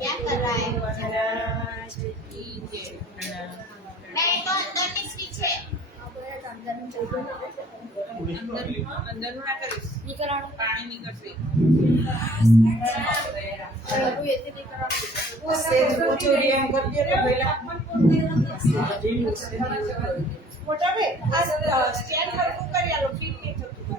क्या कर रहा है? मैं तो अंदर मिस्त्री छे। अंदर ना करीश નીકળવાનું પાણી નીકળશે બધું એથી નીકળવાનું સેજ કોચોરી એમ કરી દે તો પહેલા મોટા બે આ સ્ટેન્ડ હરખું કરી આલો ફીટ નહીં થતું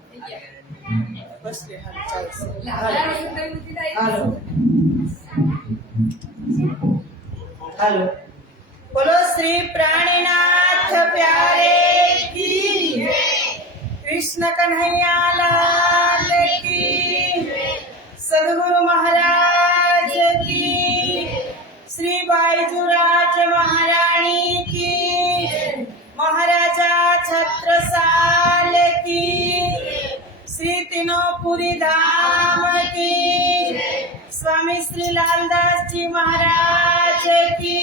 પડી જાય બસ લે હાલ ચાલશે હાલો બોલો શ્રી પ્રાણીનાથ પ્યારે કી જય कृष्ण कन्हैया लाल की सदगुरु महाराज की श्री बाईजुराज महारानी की महाराजा छत्रसाल की श्री तीनोपुरी धाम की स्वामी श्री लालदास जी महाराज की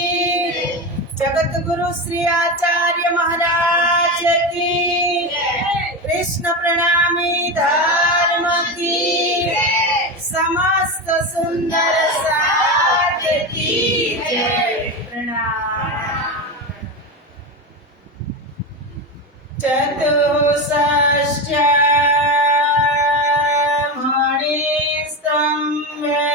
जगत गुरु श्री आचार्य महाराज की कृष्ण प्रणामी धर्म की समस्त सुंदर साथ की जय प्रणाम चतुष्षष्ट्या मणिस्तंभे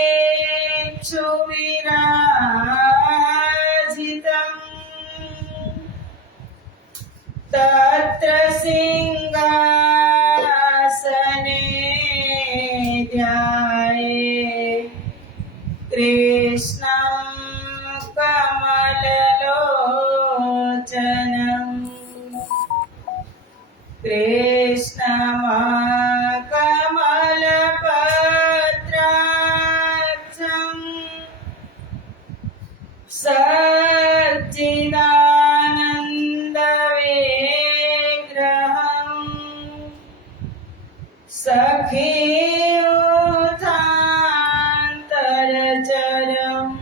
चतुर्दिक्षु विराजितम् तत्र सिंहासने ध्याये कृष्णं कमललोचनम् कृष्णमकमलपत्राक्षम् सच्चिदानन्दविग्रहम् सखीयुतान्तरचरम्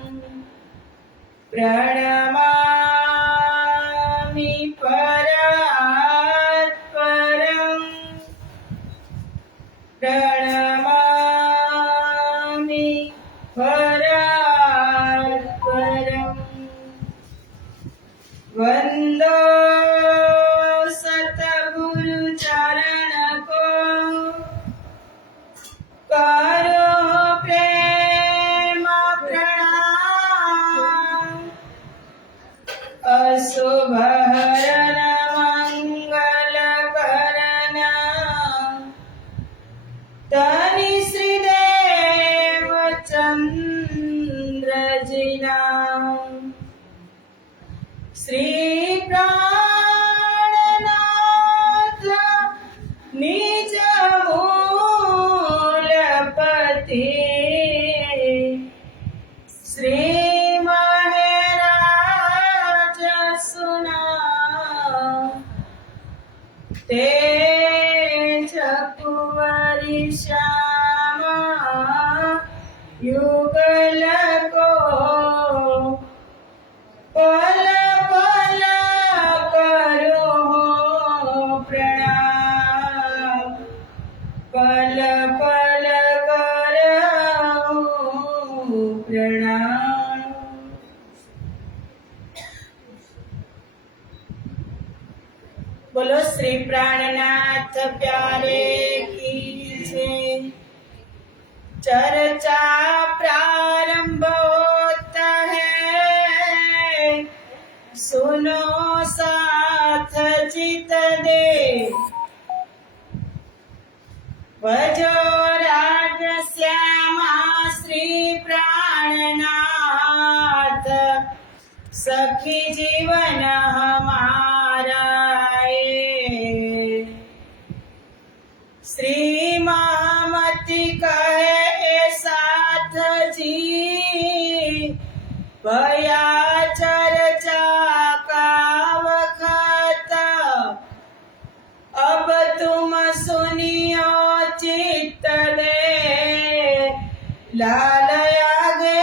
प्रणमामि परात्परम् प्रणमामि परात्परम् वन्दो सतगुरु चरण को करो प्रेम प्रणाम अशुभहरण मंगल करण तनि श्रीदेव चंद्र जिना श्री प्राणनाथ निज मूलपति श्री महाराज सुना तेज कुंवरी श्यामा युगल को पल पल करो प्रणाम पल पल करो प्रणाम बोलो श्री प्राणनाथ प्यारे की जय चर्चा प्रारंभ होता है सुनो साथ चित दे भजो राज श्यामा श्री प्राणनाथ सखी जीवन हमारा श्री महामती भया चर्चा का वक्त अब तुम सुनियो चित्त दे लाल आगे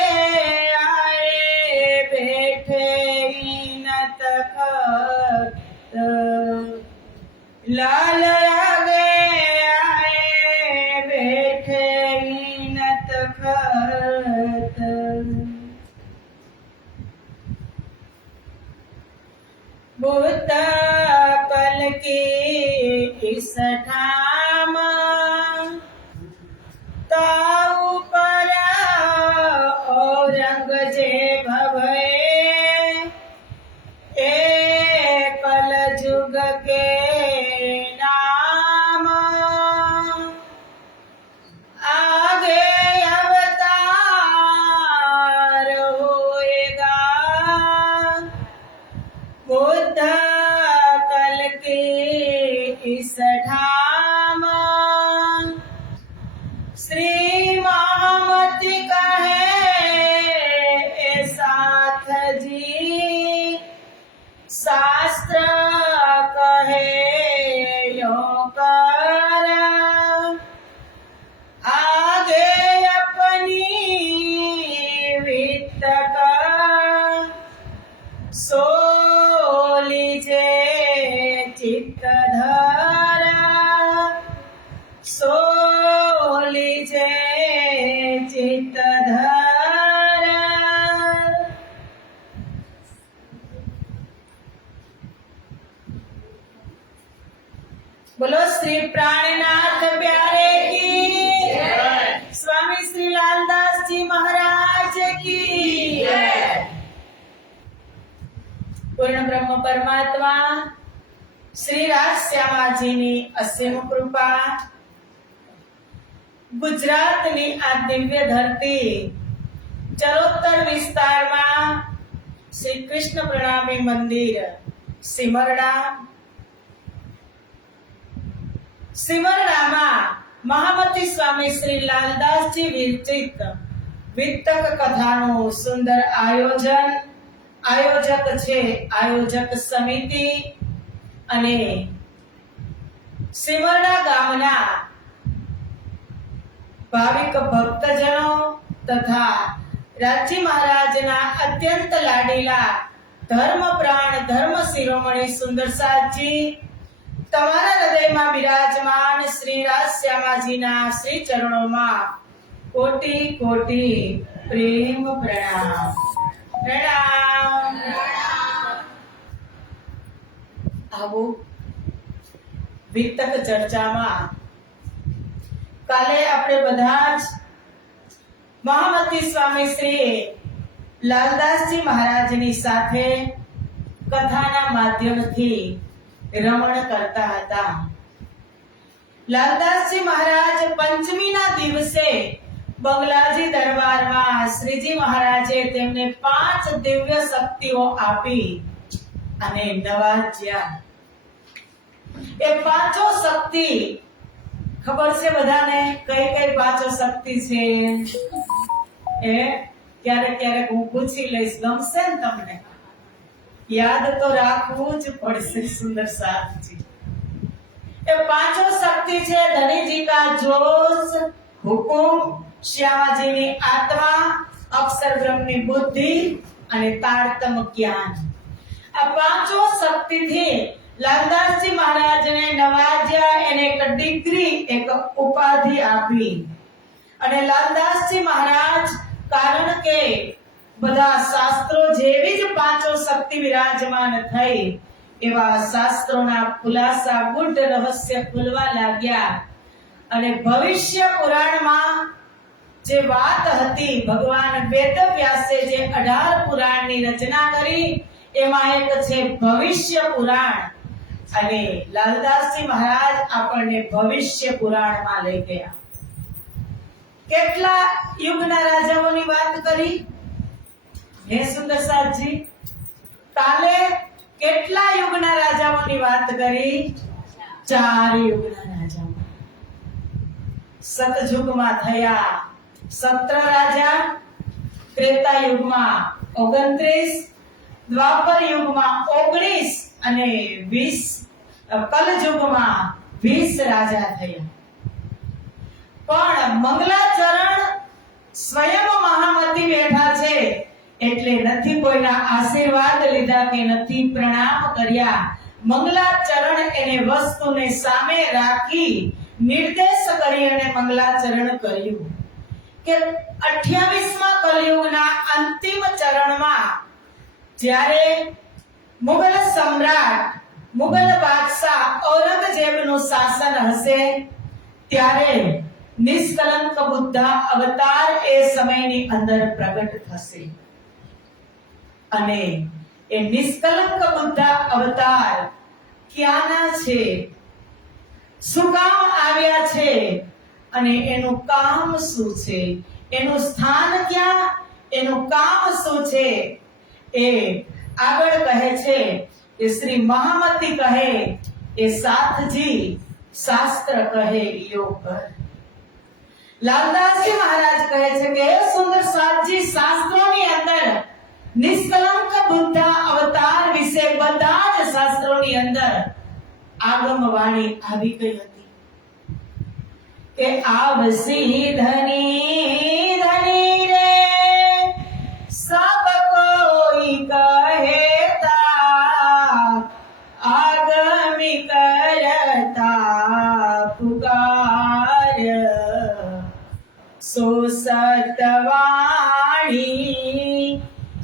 आए बैठे न तखत लाल आगे आए बैठे न तखत बुद्ध पल की इस ठाम ताऊ पर औरंगजेब भये ए कल जुग के नाम आगे अवतार होएगा बुद्ध कल के इस ठाम श्री महामति कहे साथ जी शास्त्र कहे यो कर आगे अपनी वित्त का सो लीजे चित्त धरा सो लीजे चित्त धरा बोलो श्री प्राणनाथ प्यारे की स्वामी श्री लालदास जी महाराज की પૂર્ણ બ્રહ્મ પરમાત્મા શ્રી રાજશ્યામાજીની અસીમ કૃપા ગુજરાતની આ દિવ્ય ધરતી ચરોતર વિસ્તારમાં શ્રી કૃષ્ણ પ્રણામી મંદિર સિમરડામાં મહામતી સ્વામી શ્રી લાલદાસજી વિરચિત વિત્તક કથાનું સુંદર આયોજક છે આયોજક સમિતિ અને સિમરડા ગામના ભાવિક ભક્તજનો તથા રાજજી મહારાજના અત્યંત લાડીલા ધર્મપ્રાણ ધર્મ શિરોમણી સુંદરસાજી તમારા હૃદયમાં બિરાજમાન શ્રી રાજશ્યામાજીના શ્રી ચરણોમાં કોટી કોટી પ્રેમ પ્રણામ પ્રણામ આવો વિતક ચર્ચામાં કાલે આપણે બધા જ મહામતી સ્વામી શ્રી લાલદાસજી મહારાજની સાથે કથાના માધ્યમથી રમણ કરતા હતા. લાલદાસજી મહારાજ પંચમીના દિવસે બંગલાજી દરબારમાં શ્રીજી મહારાજે તેમને 5 દિવ્ય શક્તિઓ આપી અને નવાજ્યા. એ પાંચો શક્તિ ખબર છે બધાને? કઈ કઈ પાંચો શક્તિ છે એ ક્યારેક ક્યારેક હું પૂછી લઈશ, ગમશે ને તમને? યાદ તો રાખવું જ પડશે. સુંદર સાથજી, એ પાંચો શક્તિ છે ધણીજી કા જોશ, હુકુમ, શ્યામાજીની આત્મા, અક્ષર બ્રહ્મની બુદ્ધિ અને તારતમ જ્ઞાન. આ પાંચો શક્તિથી લાલદાસજી મહારાજને નવાજ્યા, એને એક ડિગ્રી, એક ઉપાધિ આપી. અને લાલદાસજી મહારાજ કારણ કે બધા શાસ્ત્રો જેવી જ પાંચો શક્તિ વિરાજમાન થઈ એવા શાસ્ત્રોના ખુલાસા ગુઢ રહસ્ય ખુલવા લાગ્યા અને ભવિષ્ય પુરાણમાં જે વાત હતી, ભગવાન વેદવ્યાસે જે 18 પુરાણની રચના કરી એમાં એક છે ભવિષ્ય પુરાણ. અને લાલદાસજી મહારાજ આપણને ભવિષ્ય પુરાણમાં લઈ ગયા. કેટલા યુગના રાજાઓની વાત કરી હે સુંદરસાજી? કાલે કેટલા યુગના રાજાઓની વાત કરી? 4 યુગના રાજાઓ. સતયુગમાં થયા 17 રાજા, ત્રેતા યુગમાં 29, દ્વાપર યુગમાં 19 અને 20 કલયુગમાં 20 રાજા થયા. પણ મંગલાચરણ સ્વયં મહામતી બેઠા છે એટલે નથી કોઈના આશીર્વાદ લીધા કે નથી પ્રણામ કર્યા. મંગલાચરણ એને વસ્તુને સામે રાખી નિર્દેશ કરી અને મંગલાચરણ કર્યું કે 28મા કલયુગના અંતિમ ચરણમાં જ્યારે મુગલ સમ્રાટ મુગલ બાદશાહ ઔરંગઝેબનું શાસન હશે ત્યારે નિષ્કલંક બુદ્ધ અવતાર એ સમયની અંદર પ્રગટ થશે અને એ નિષ્કલંક બુદ્ધ અવતાર ક્યાંના છે, શું કામ આવ્યા છે અને એનું કામ શું છે, એનું સ્થાન ક્યાં, એનું કામ શું છે એ આગળ કહે છે કે શ્રી મહામતી કહે એ સાથજી શાસ્ત્ર કહે યોગ કર. લાલદાસજી મહારાજ કહે છે કે હે સુંદર સાથજી શાસ્ત્રોની અંદર નિષ્કલંક બુદ્ધ અવતાર વિશે બધા જ શાસ્ત્રોની અંદર આગમ વાણી આવી ગઈ હતી કે આવસી ધની ધની રે સબ કોઈ કહેતા આગમી કરતા પુકાર સો સતવાણી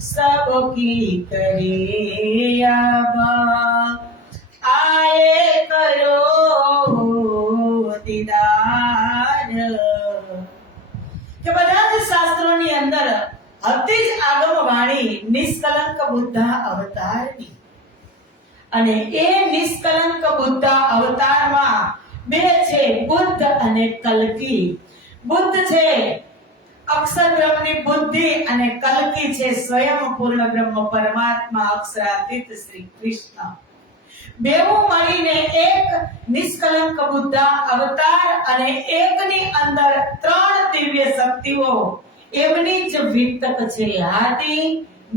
सबकी करे अब आए करो दीदार. કે બધા જ શાસ્ત્રોની અંદર હતી જ આગમ વાણી નિષ્કલંક બુદ્ધ અવતારની અને એ નિષ્કલંક બુદ્ધ અવતારમાં બે છે બુદ્ધ અને કલ્કી. બુદ્ધ છે અક્ષર બ્રહ્મની બુદ્ધિ અને કલ્કી છે સ્વયં પૂર્ણ બ્રહ્મ પરમાત્મા અક્ષરાતીત શ્રી કૃષ્ણ. બેઉ મળીને એક નિષ્કલંક બુદ્ધ અવતાર અને એકની અંદર ત્રણ દિવ્ય શક્તિઓ એમની જ વિતક છે હાથી,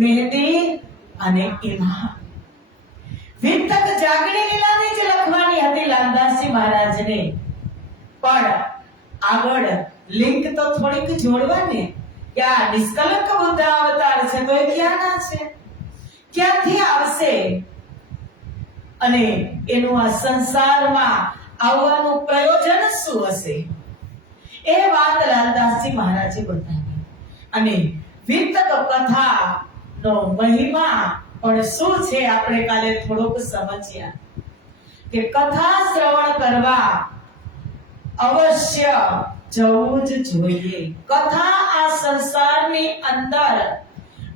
મહેદી અને ઇમા. વિતક જાગણી લીલાની જ લખવાની હતી લાલદાસજી મહારાજને પણ આગળ લિંક તો થોડીક જોડવાની કે આ નિષ્કલંક બુદ્ધ અવતાર છે તો એ ક્યાંના છે, ક્યાંથી આવશે અને એનું આ સંસારમાં આવવાનું પ્રયોજન શું હશે એ વાત લાલદાસજી મહારાજે બતાવી. અને વિતક કથા નો મહિમા પણ શું છે આપણે કાલે થોડુંક સમજ્યા કે કથા શ્રવણ કરવા અવશ્ય જવું જ જોઈએ. કથા આ સંસારની અંદર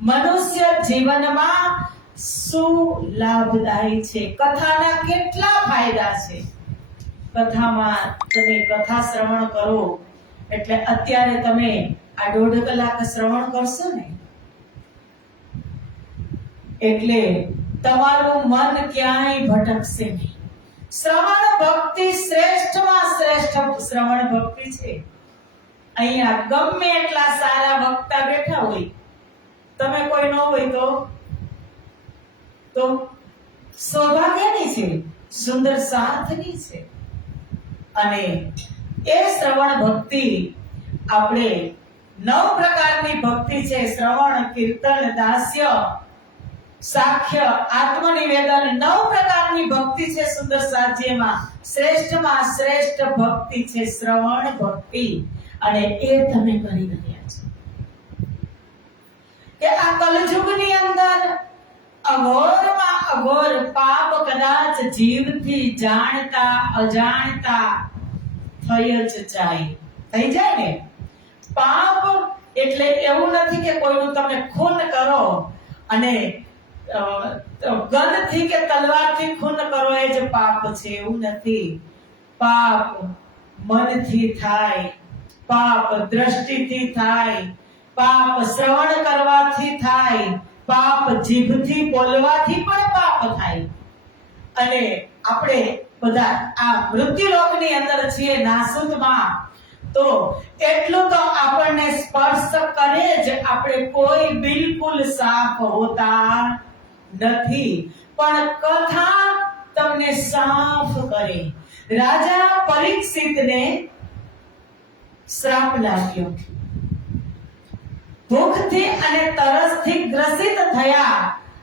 મનુષ્ય જીવનમાં શું લાભદાયી છે, કથાના કેટલા ફાયદા છે. કથામાં તમે કથા શ્રવણ કરો એટલે અત્યારે તમે આ 1.5 કલાક શ્રવણ કરશો ને એટલે તમારું મન ક્યાંય ભટકશે નહીં. શ્રવણ ભક્તિ શ્રેષ્ઠમાં શ્રેષ્ઠ શ્રવણ ભક્તિ છે. અહીંયા ગમે એટલા સારા વક્તા બેઠા હોય, તમે કોઈ ન હોય તો સૌભાગ્યની છે, સુંદર સાથની છે. અને એ શ્રવણ ભક્તિ આપણે 9 પ્રકારની ભક્તિ છે. શ્રવણ, કીર્તન, દાસ્ય, સાખ્ય, આત્મનિવેદન 9 પ્રકારની ભક્તિ છે. સુંદર સાધ્યમાં શ્રેષ્ઠમાં શ્રેષ્ઠ ભક્તિ છે શ્રવણ ભક્તિ અને એ તમે કરી રહ્યા છો કે આ કલયુગની અંદર અઘોરમાં અઘોર પાપ કદાચ જીવથી જાણતા અજાણતા થઈ જાય ને. પાપ એટલે એવું નથી કે કોઈનું તમે ખૂન કરો અને ગનથી કે તલવારથી ખૂન કરો એ જ પાપ છે, એવું નથી. પાપ મનથી થાય, પાપ દ્રષ્ટિથી થાય, પાપ શ્રવણ કરવાથી થાય, પાપ જીભથી બોલવાથી પણ પાપ થાય. અને આપણે બધા આ મૃત્યુલોકની અંદર છીએ નાસુદમાં તો એટલું તો આપણને સ્પર્શ કરે જ આપણે કોઈ બિલકુલ સાફ હોતા નથી, પણ કથા તમને સાફ કરે. રાજા પરીક્ષિતને શ્રાપ લાગ્યો. ભૂખથી અને તરસથી ગ્રસિત થયા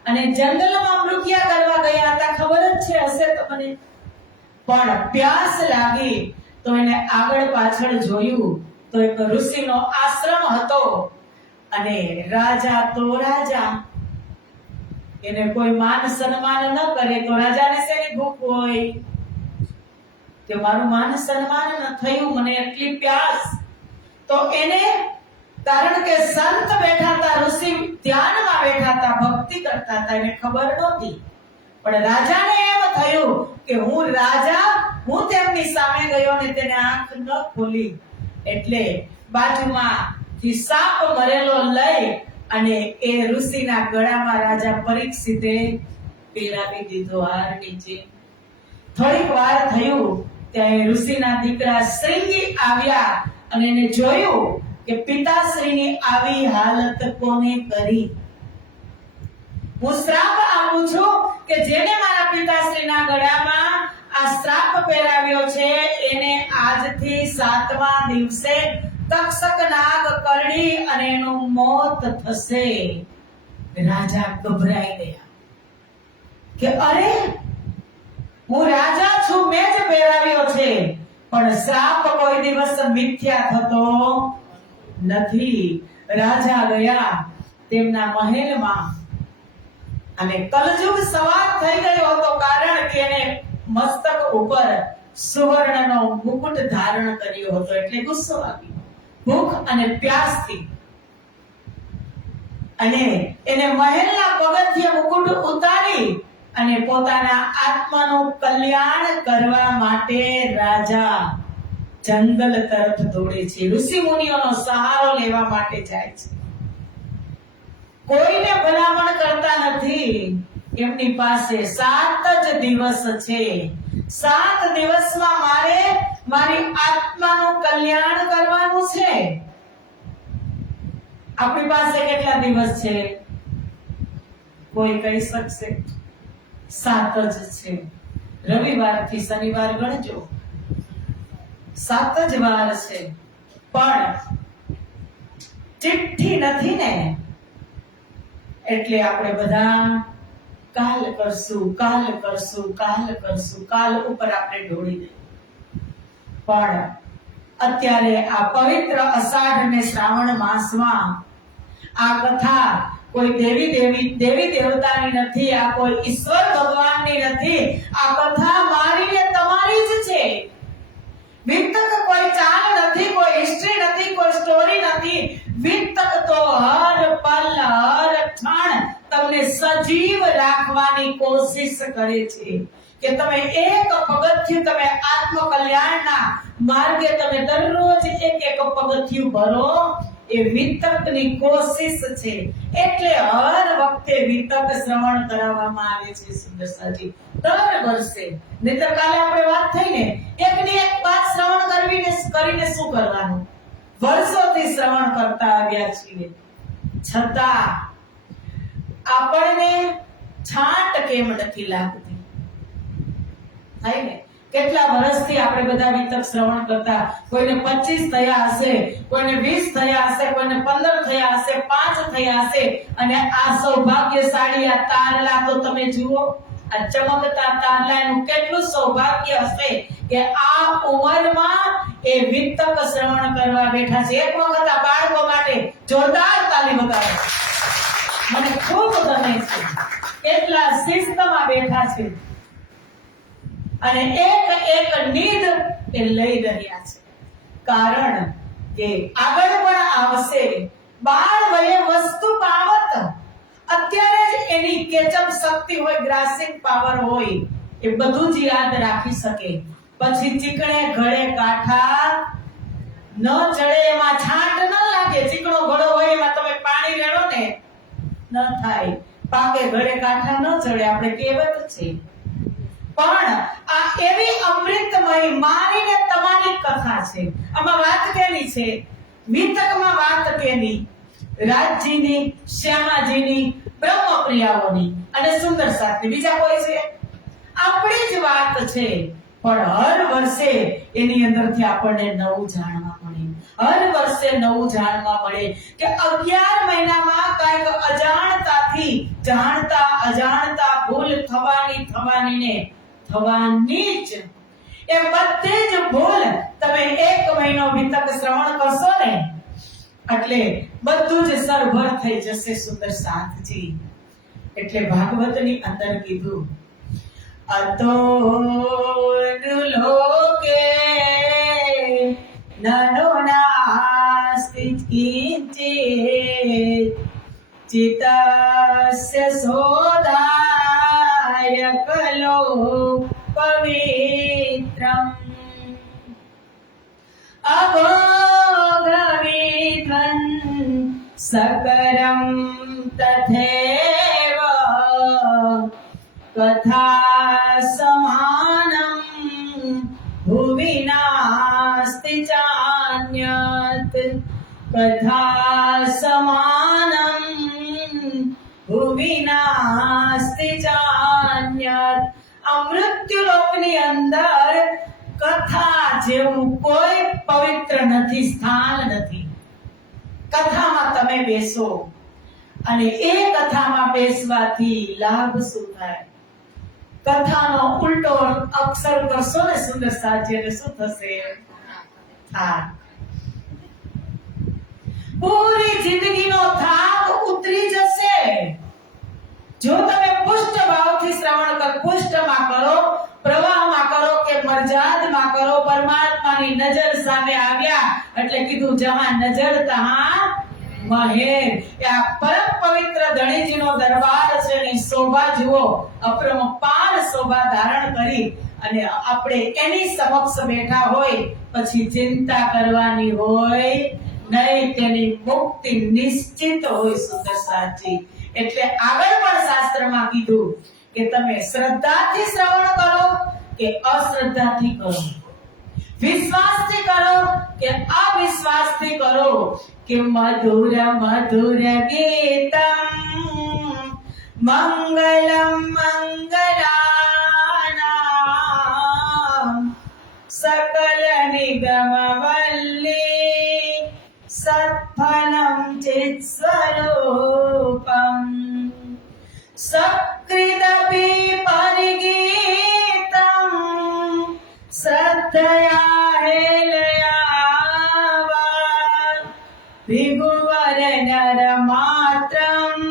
અને જંગલમાં મૃત્યુ કરવા ગયા હતા. ખબર જ છે હશે તમને. પણ પ્યાસ લાગી તો એને આગળ પાછળ જોયું તો એક ઋષિનો આશ્રમ હતો. અને રાજા તો રાજા, એને કોઈ માન સન્માન ન કરે તો રાજાને શેની ભૂખ હોય કે મારું માન સન્માન ન થયું, મને એટલી પ્યાસ. તો એને કારણ કે સંત બેઠા હતા, ઋષિ ધ્યાનમાં બેઠા હતા, ભક્તિ કરતા હતા, એને ખબર નહોતી. પણ રાજાને એમ થયું કે હું રાજા, હું તેમની સામે ગયો ને તેને આંખ ન ખોલી, એટલે બાજુમાંથી સાપ મરેલો લઈ અને એ ઋષિના ગળામાં રાજા પરીક્ષિતે પહેરાવી દીધો હાર નીચે. થોડીક વાર થયું ત્યાં ઋષિના દીકરા શ્રીંગી આવ્યા અને એને જોયું કે પિતાશ્રીની આવી હાલત કોને કરી. હું શ્રાપ આપું છું કે જેને મારા પિતાશ્રીના ગળામાં આ શ્રાપ પહેરાવ્યો છે એને આજથી 7મા દિવસે તક્ષક નાગ કરડી અને એનું મોત થશે. રાજા ગભરાઈ ગયા કે અરે હું રાજા છું, મેં જ પહેરાવ્યો છે, પણ શ્રાપ કોઈ દિવસ મિથ્યા થતો નથી. રાજા ગયા તેમના મહેલમાં અને કલયુગ સવાર થઈ ગયો હતો, કારણ કે એને મસ્તક ઉપર સુવર્ણનો મુકુટ ધારણ કર્યો હતો, એટલે ગુસ્સો આવ્યો ભૂખ અને પ્યાસથી. અને એને મહેલના પગથિયે મુકુટ ઉતારી અને પોતાના આત્માનું કલ્યાણ કરવા માટે રાજા જંગલ તરફ દોડે છે, ઋષિ મુનિઓનો સહારો લેવા માટે જાય છે. કોઈને ભલામણ કરતા નથી. એમની પાસે 7 જ દિવસ છે. 7 દિવસમાં મારે મારી આત્માનું કલ્યાણ કરવાનું છે. આપણી પાસે કેટલા દિવસ છે? કોઈ કહી શકશે? 7 જ છે. રવિવારથી શનિવાર ગણજો, 7 જ વાર છે. પણ ચિઠ્ઠી નથી ને, એટલે આપણે બધા કાલ કરશું, કાલ કરશું, કાલ કરશું, કાલ ઉપર આપણે ઢોળી દઈએ. પણ અત્યારે આ પવિત્ર અષાઢ અને શ્રાવણ માસમાં આ કથા કોઈ દેવી દેવતાની નથી, આ કોઈ ઈશ્વર ભગવાનની નથી. આ કથા મારી ને તમારી જ છે. વિતક કોઈ ચાલ નથી, કોઈ હિસ્ટ્રી નથી, કોઈ સ્ટોરી નથી. વિતક તો હર પલ હર ક્ષણ તમને સજીવ રાખવાની કોશિશ કરે છે કે તમે એક પગથિયું, તમે આત્મ કલ્યાણના માર્ગે તમે દરરોજ એક પગથિયું ભરો. એ વિતકની કોશિશ છે, એટલે હર વખતે વિતક શ્રવણ કરાવવામાં આવે છે. સુંદરસાજી દર વર્ષે, નહીતર કાલે આપણે વાત થઈ ને, એકની એક વાત શ્રવણ કરીને શું કરવાનું? વર્ષોથી શ્રવણ કરતા આવ્યા છીએ, છતાં આપણને છાંટ કેમ નથી લાગતી? થાય ને, કેટલા વર્ષથી આપણે બધા વિતક શ્રવણ કરતા. કોઈને 25 થયા હશે, કોઈને 20 થયા હશે, કોઈને 15 થયા હશે, 5 થયા હશે. અને આ સૌભાગ્યશાળી આ તારલા તો તમે જુઓ, આ ચમકતા તારલા, એનું કેટલું સૌભાગ્ય હશે કે આ ઉંમરમાં એ વિતક શ્રવણ કરવા બેઠા છે. એક વખત આ બાળકો માટે જોરદાર તાલી વગાડો. મને ખૂબ ગમે છે કેટલા શિસ્તમાં બેઠા છે અને એક નીંદ એ લઈ રહ્યા છે. કારણ કે આગળ પણ આવશે. બાળ વયે વસ્તુ પાવત. અત્યારે જ એની કેચઅપ શક્તિ હોય, ગ્રાસિંગ પાવર હોય, એ બધું જ યાદ રાખી શકે. પછી ચીકણે ઘડે કાંઠા ન ચડે, એમાં છાંટ ન લાગે. ચીકણો ઘડો હોય એમાં તમે પાણી રેડો ને, ન થાય. પાકે ઘડે કાંઠા ન ચડે, આપણે કહેવત છે. પણ આ એવી અમૃતમય મારી ને તમારી કથા છે. આમાં વાત કેની છે? વિતકમાં વાત કેની? રાજજીની, શ્યામાજીની, બ્રહ્મપ્રિયાઓની અને સુંદર સાથની. બીજા કોઈ છે? આપણી જ વાત છે. પણ હર વર્ષે એની અંદરથી આપણને નવું જાણવા મળે. હર વર્ષે નવું જાણવા મળે કે 11 મહિનામાં કાંઈક અજાણતાથી જાણતા અજાણતા ભૂલ થવાની ને થવાની જ. એ બધી જ ભૂલ તમે 1 મહિનો વિતક શ્રવણ કરશો ને એટલે બધું જ સરભર થઈ જશે. સુંદર સાથજી એટલે ભાગવતની અંદર કીધું અતો લોકે નનો નાસ્તિ કિંચિત ચિત્તસ્ય શોધાય કલો પવિત્રમ અભોગવિધ્વન सकरं तथैव कथा समानं भुवि नास्ति चान्यत् कथा समानं भुवि नास्ति चान्यत् આ મૃત્યુલોકની અંદર કથા જેવું કોઈ પવિત્ર નથી, સ્થાન નથી. કથામાં તમે બેસો અને એ કથામાં બેસવાથી લાભ શું થાય? કથાનો ઉલટો અક્ષર કરશો ને સુંદર સાચી એટલે શું થશે? થાક. પૂરી જિંદગીનો થાક ઉતરી જશે. જો તમે પુષ્ટ ભાવથી શ્રવણ કરો, પુષ્ટમાં કરો, પ્રવાહમાં કરો કે મરજાદમાં કરો, પરમાત્માની નજર સામે આવ્યા એટલે કીધું જહાં નજર તહાં મહેર. આ પરમ પવિત્ર ધણીજીનો દરબાર છે એની શોભા જુઓ, અપરંપાર શોભા ધારણ કરી અને આપણે એની સમક્ષ બેઠા હોય પછી ચિંતા કરવાની હોય નહીં, તેની મુક્તિ નિશ્ચિત હોય. સુંદર સાચી એટલે આગળ પણ શાસ્ત્રમાં કીધું કે તમે શ્રદ્ધાથી શ્રવણ કરો કે અશ્રદ્ધાથી કરો, વિશ્વાસથી કરો કે અવિશ્વાસથી કરો. કે મધુર મધુર ગીતમ મંગલમ મંગલાનામ સકલ નિગમ વલ્લી સત્ફલમ ચિત સ્વરૂપમ સકૃદપી પરિગીતમ શ્રદ્ધયા હેલયાવા ભૃગુવર નર માત્રમ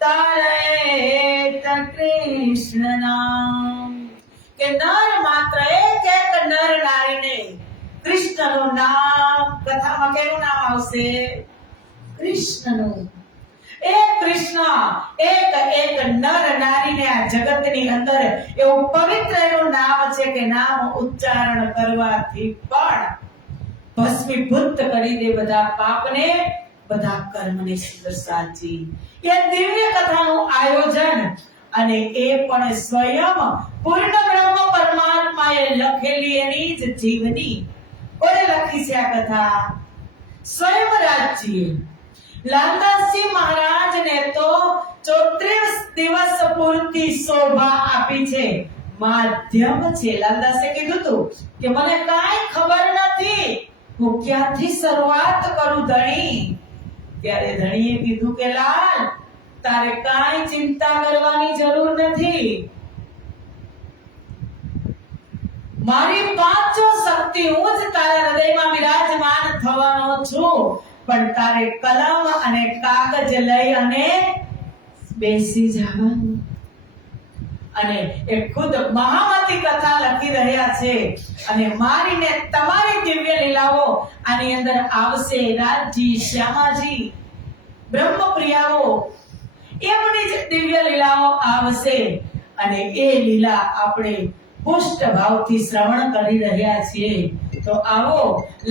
તારયેત કૃષ્ણ નામ. કે નર માત્ર એક નર નારીને કૃષ્ણનું નામ, કથામાં કેનું નામ આવશે? કૃષ્ણનું. એક કૃષ્ણ, એક નર નારીને આ જગતની અંદર એવું પવિત્ર એનું નામ છે કે નામ ઉચ્ચારણ કરવાથી પણ ભસ્મીભૂત કરી દે બધા પાપને, બધા કર્મને. સુંદર સાચી એ દિવ્ય કથાનું આયોજન અને એ પણ સ્વયં પૂર્ણ બ્રહ્મ પરમાત્માએ લખેલી એની જ જીવની. કોણે લખી છે આ કથા? સ્વયં રાજજીએ. લાલદાસજી મહારાજને તો 34 દિવસ પૂરતી શોભા આપી છે. માધ્યમ છે. લાલદાસે કીધું હતું કે મને કાંઈ ખબર નથી, હું ક્યાંથી શરૂઆત કરું ધણી? ત્યારે ધણીએ કીધું કે લાલ, તારે કાંઈ ચિંતા કરવાની જરૂર નથી. મારી પાંચો શક્તિ હું જ તારા હૃદયમાં બિરાજમાન થવાનો છું, પણ તારે કલમ અને કાગજ લઈ અને બેસી જવાનું. અને એ ખુદ મહામતી કથા લખી રહ્યા છે અને મારીને તમારી દિવ્ય લીલાઓ આની અંદર આવશે. રાજજી, શ્યામાજી, બ્રહ્મપ્રિયાઓ એમની જ દિવ્ય લીલાઓ આવશે અને એ લીલા આપણે પુષ્ટ ભાવથી શ્રવણ કરી રહ્યા છીએ. તો આવો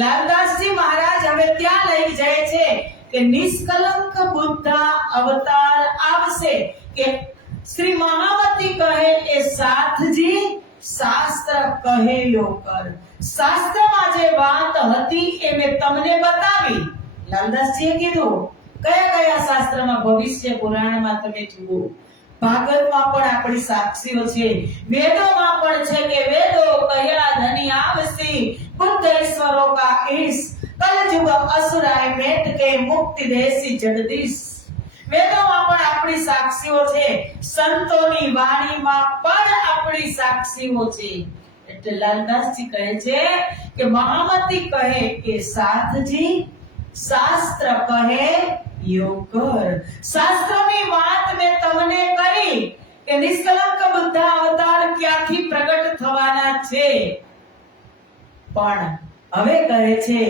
લાલદાસજી મહારાજ હવે ત્યાં લઈ જાય છે કે નિષ્કલંક બુદ્ધ અવતાર આવશે કે શ્રી મહાવતી કહે એ સાથજી શાસ્ત્ર કહે યો કર. શાસ્ત્રમાં જે વાત હતી એ મેં તમને બતાવી. લાલદાસજીએ કીધું કયા કયા શાસ્ત્રમાં? ભવિષ્ય પુરાણમાં તમે જુઓ, ભાગવતમાં પણ આપણી સાક્ષીઓ છે, વેદોમાં પણ છે કે વેદો કહ્યા ધની આવસી બુદ્ધ ઈશ્વરો કા ઈશ કલયુગ અસુરાય મેટ કે મુક્તિ દેસી જગદીશ. વેદોમાં પણ આપણી સાક્ષીઓ છે, સંતોની વાણીમાં પણ આપણી સાક્ષીઓ છે. એટલે લાલદાસજી કહે છે કે મહામતી કહે કે સાથજી શાસ્ત્ર કહે યો કર. શાસ્ત્રોની વાત મેં તમને કરી કે નિષ્કલંક બુદ્ધ અવતાર ક્યાંથી પ્રગટ થવાના છે, પણ હવે કહે છે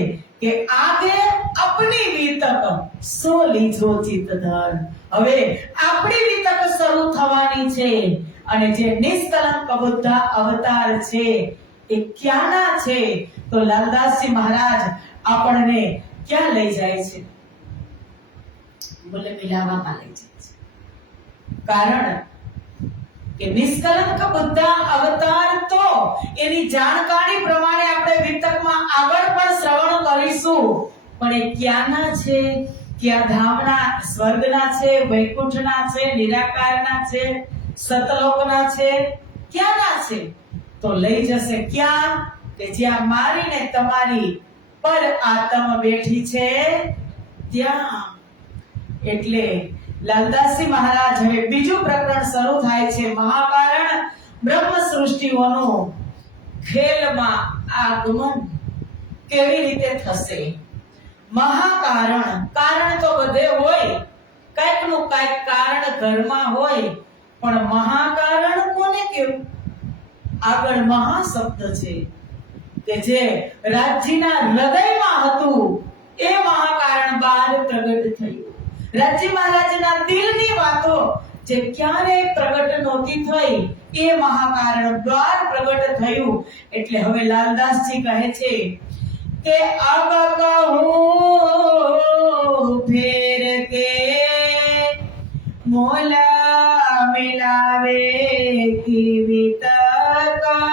કે આગે અપની વિતક સો લીજો ચિત ધર. હવે આપણી વિતક શરૂ થવાની છે અને જે નિષ્કલંક બુદ્ધ અવતાર છે એ ક્યાંના છે? તો લાલદાસજી મહારાજ આપણને ક્યાં લઈ જાય છે? બોલે મિલાવામાં લઈ જાય છે. કારણ કે નિષ્કલંક બુદ્ધ અવતાર તો એની જાણકારી પ્રમાણે આપણે વિતકમાં આગળ પણ શ્રવણ કરીશું, પણ એ ક્યાંના છે? ક્યાં ધામના? સ્વર્ગના છે, વૈકુંઠના છે, નિરાકારના છે, સતલોકના છે, ક્યાંના છે? તો લઈ જશે ક્યાં? કે જ્યાં મારીને તમારી પર આત્મ બેઠી છે ત્યાં. એટલે લાલદાસજી મહારાજ હવે બીજું પ્રકરણ શરૂ થાય છે. મહાકારણ બ્રહ્મ સૃષ્ટિઓનું ખેલમાં આગમન કેવી રીતે થશે? મહાકારણ, કારણ તો બધે હોય, કઈક નું કઈક કારણ ઘરમાં હોય, પણ મહાકારણ કોને કેવું? આગળ મહા શબ્દ છે કે જે રાજ્યના હૃદયમાં હતું એ મહાકારણ બહાર પ્રગટ થયું. રાજ્ય મહારાજના દિલની વાતો જે ક્યારેય પ્રગટ નહોતી થઈ એ મહાકારણ દ્વાર પ્રગટ થયું. એટલે હવે લાલદાસજી કહે છે કે અબ કહું ફેર કે મોલા મિલાવે કી વિતકા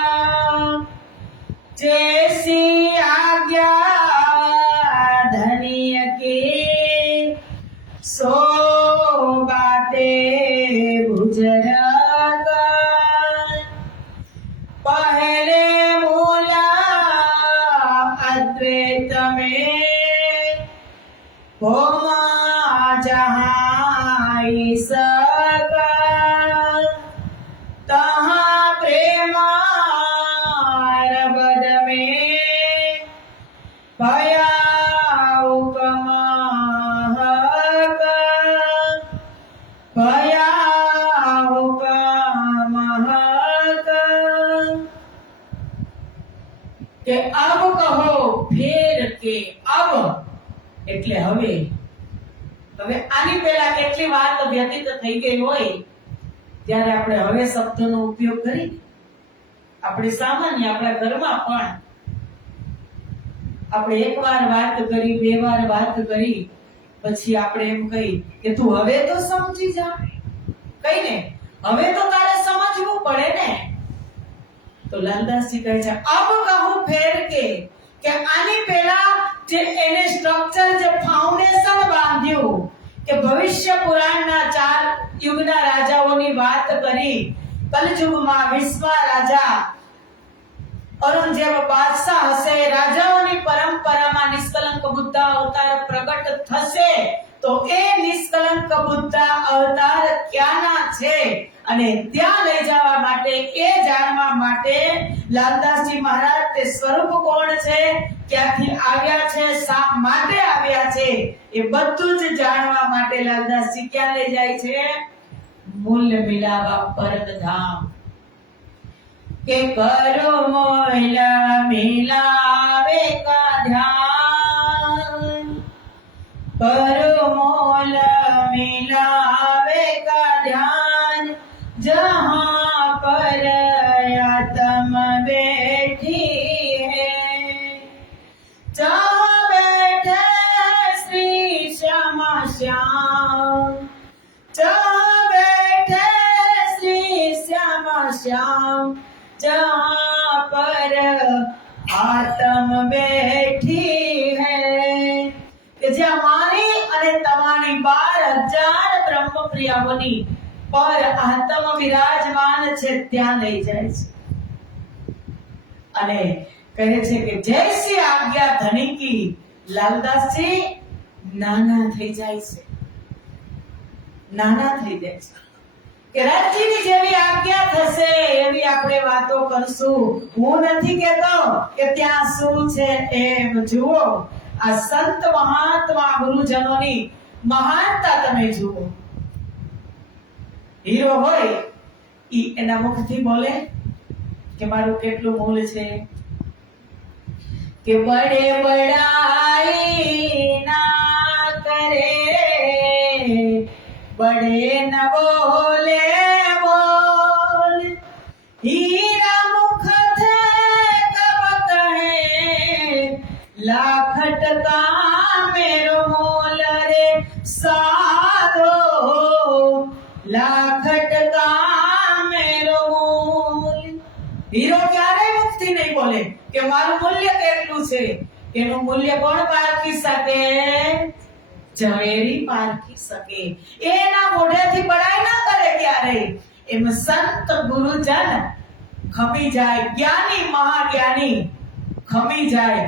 जैसी आज्ञा धनिय के सो बातें गुजरा पहले मूला अद्वैत में होमा जहाँ सका तहाँ प्रेमा रबद में भया हुकमहक भया हुकमहक કે અબ કહો ફેર કે અબ એટલે હવે આની પહેલા કેટલી વાત વ્યતીત થઈ ગઈ હોય ત્યારે આપણે હવે શબ્દનો ઉપયોગ કરી. આપણે સામાન્ય આપણા ઘરમાં પણ આપણે એકવાર વાત કરી, બે વાર વાત કરી, પછી આપણે એમ કહી કે તું હવે તો સમજી જા, કહીને હવે તો તારે સમજવું પડે ને. તો લાલદાસજી કહે છે અબ કહું ફેર કે આની પહેલા જે એને સ્ટ્રક્ચર, જે ફાઉન્ડેશન બાંધ્યું કે ભવિષ્ય પુરાણના 4 યુગના રાજાઓની વાત કરી, કલયુગમાં વિશ્વા રાજા ઔરંગઝેબ બાદશાહ હશે, રાજાઓની પરંપરામાં નિષ્કલંક બુદ્ધ અવતાર પ્રગટ થશે. તો એ નિષ્કલંક બુદ્ધ અવતાર ક્યાંના છે અને ત્યાં લઈ જવા માટે, એ જાણવા માટે લાલદાસજી મહારાજ તે સ્વરૂપ કોણ છે, ક્યાંથી આવ્યા છે, શા માટે આવ્યા છે, એ બધું જ જાણવા માટે લાલદાસજી ક્યાં લઈ જાય છે? મૂલ મિલાવા પરમધામ. કે કરો મૂલ મિલાવે કા ધ્યાન, કરો મૂલ મિલાવે કા ધ્યાન, जहाँ पर आत्म बैठी है, जहाँ बैठे श्री श्यामा श्याम, जहाँ बैठे श्याम जहाँ पर आत्म बैठी है કે જ્યાં મારી અને તમારી 12,000 બ્રહ્મપ્રિયાઓની પર આત્મ વિરાજમાન છે ત્યાં લઈ જાય છે અને કહે છે કે જૈસી આજ્ઞા ધનિકી લાલદાસજી નાના થઈ જાય છે નાના થઈ જાય છે કે રાજજીની જેવી આજ્ઞા થશે એવી આપણે વાતો કરશું હું નથી કહેતો કે ત્યાં શું છે એમ જુઓ આ સંત મહાત્મા ગુરુજનોની મહાનતા તમે જુઓ હીરો હોય ઈ એના મુખથી બોલે કે મારું કેટલું મૂલ છે કે બડે બડાઈ ના કરે બડે ન બોલે બોલ હીરા મુખ થે કબ કહે लाख टका मेरो मोल रे साधो लाख टका मेरो मोल હીરો ક્યારે મુક્તિ નહીં બોલે કે મારું મૂલ્ય કેટલું છે એનું મૂલ્ય કોણ પારખી શકે ઝવેરી પારખી શકે એના મોઢેથી બડાઈ ના કરે ક્યારે એમ સંત ગુરુજન ખમી જાય જ્ઞાની મહાજ્ઞાની ખમી જાય